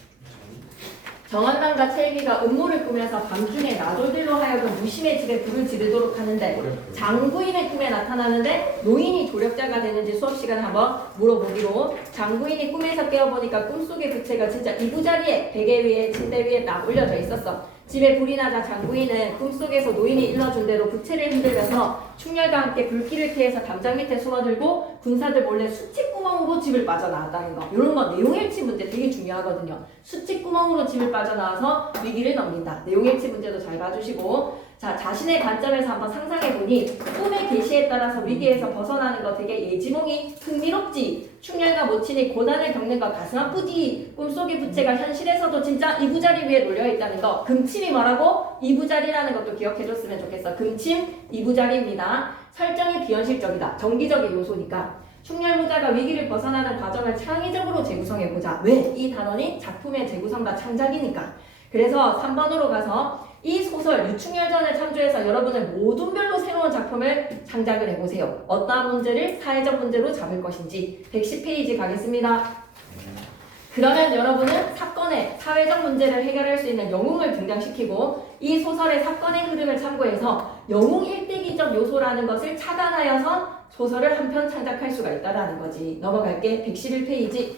정한담과 찰기가 음모를 꾸면서 밤중에 나돌들로 하여금 무심의 집에 불을 지르도록 하는데 장부인의 꿈에 나타나는데 노인이 조력자가 되는지 수업 시간에 한번 물어보기로 장부인이 꿈에서 깨어보니까 꿈속의 부채가 진짜 이부자리에 베개 위에 침대 위에 딱 올려져 있었어. 집에 불이 나자 장부인은 꿈속에서 노인이 일러준 대로 부채를 흔들면서 충렬과 함께 불길을 피해서 담장 밑에 숨어들고 군사들 몰래 수치구멍으로 집을 빠져나왔다는 거. 이런 거 내용일치 문제 되게 중요하거든요. 수치구멍으로 집을 빠져나와서 위기를 넘긴다. 내용일치 문제도 잘 봐주시고, 자, 자신의 관점에서 한번 상상해보니 꿈의 계시에 따라서 위기에서 벗어나는 거 되게 예지몽이 흥미롭지. 충렬과 모친이 고난을 겪는 거 가슴 아프지. 꿈속의 부채가 현실에서도 진짜 이부자리 위에 놓여있다는 거. 금침이 뭐라고? 이부자리라는 것도 기억해줬으면 좋겠어. 금침 이부자리입니다. 설정이 비현실적이다. 정기적인 요소니까. 충렬부자가 위기를 벗어나는 과정을 창의적으로 재구성해보자. 왜? 이 단원이 작품의 재구성과 창작이니까. 그래서 3번으로 가서 이 소설 유충열전을 참조해서 여러분은 모든 별로 새로운 작품을 창작을 해보세요. 어떠한 문제를 사회적 문제로 잡을 것인지 110페이지 가겠습니다. 그러면 여러분은 사건의 사회적 문제를 해결할 수 있는 영웅을 등장시키고 이 소설의 사건의 흐름을 참고해서 영웅 일대기적 요소라는 것을 차단하여서 소설을 한 편 창작할 수가 있다는 거지. 넘어갈게. 111페이지.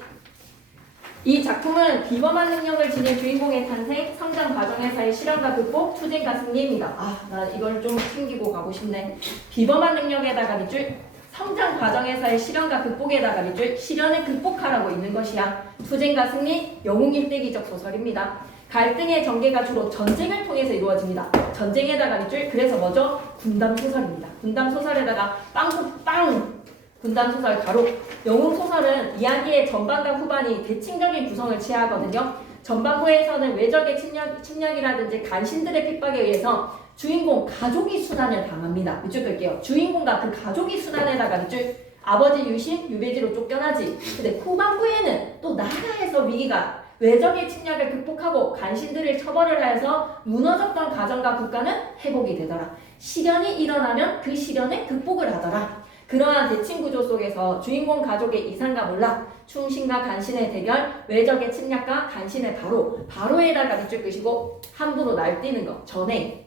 이 작품은 비범한 능력을 지닌 주인공의 탄생, 성장 과정에서의 실현과 극복, 투쟁과 승리입니다. 아, 나 이걸 좀 챙기고 가고 싶네. 비범한 능력에다가 밑줄, 성장 과정에서의 실현과 극복에다가 밑줄, 실현을 극복하라고 있는 것이야. 투쟁과 승리, 영웅 일대기적 소설입니다. 갈등의 전개가 주로 전쟁을 통해서 이루어집니다. 전쟁에다가 밑줄, 그래서 뭐죠? 군담 소설입니다. 군담 소설에다가 빵! 군담 소설 가로. 영웅 소설은 이야기의 전반과 후반이 대칭적인 구성을 취하거든요. 전반부에서는 외적의 침략이라든지 간신들의 핍박에 의해서 주인공 가족이 순환을 당합니다. 밑줄 끌게요. 주인공과 그 가족이 순환에다가 밑줄, 아버지 유신, 유배지로 쫓겨나지. 근데 후반부에는 또 나라에서 위기가 외적의 침략을 극복하고 간신들을 처벌을 하여서 무너졌던 가정과 국가는 회복이 되더라. 시련이 일어나면 그 시련에 극복을 하더라. 그러한 대칭 구조 속에서 주인공 가족의 이상과 몰락, 충신과 간신의 대결, 외적의 침략과 간신의 바로에다가 밑줄 끄시고 함부로 날뛰는 것, 전행,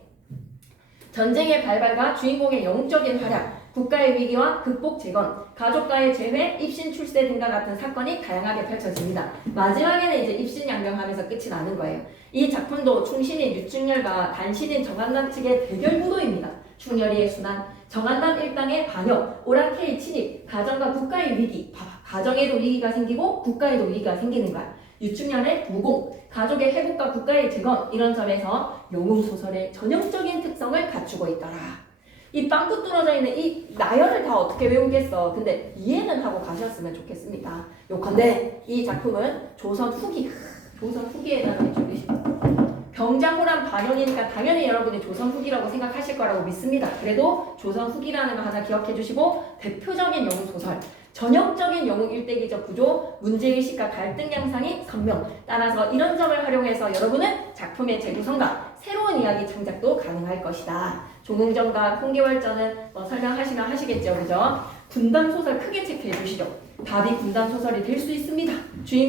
전쟁의 발발과 주인공의 영웅적인 활약, 국가의 위기와 극복 재건, 가족과의 재회, 입신 출세 등과 같은 사건이 다양하게 펼쳐집니다. 마지막에는 이제 입신양명하면서 끝이 나는 거예요. 이 작품도 충신인 유충렬과 간신인 정한남 측의 대결 구도입니다. 충렬이의 순환, 정한남 일당의 반역, 오랑캐의 침입, 가정과 국가의 위기, 가정에도 위기가 생기고 국가에도 위기가 생기는 거야. 유충렬의 무공, 가족의 회복과 국가의 재건, 이런 점에서 영웅소설의 전형적인 특성을 갖추고 있더라. 이 빵꾸 뚫어져 있는 이 나열을 다 어떻게 외우겠어. 근데 이해는 하고 가셨으면 좋겠습니다. 요컨대 이 작품은 조선 후기에다가 병자호란 반영이니까 당연히 여러분이 조선 후기라고 생각하실 거라고 믿습니다. 그래도 조선 후기라는 거 하나 기억해 주시고, 대표적인 영웅 소설, 전형적인 영웅 일대기적 구조, 문제의식과 갈등 양상이 선명. 따라서 이런 점을 활용해서 여러분은 작품의 재구성과 새로운 이야기 창작도 가능할 것이다. 조문전과 홍계월전은 설명하시면 하시겠죠, 그죠? 군담 소설 크게 체크해 주시죠. 답이 군담 소설이 될 수 있습니다. 주인공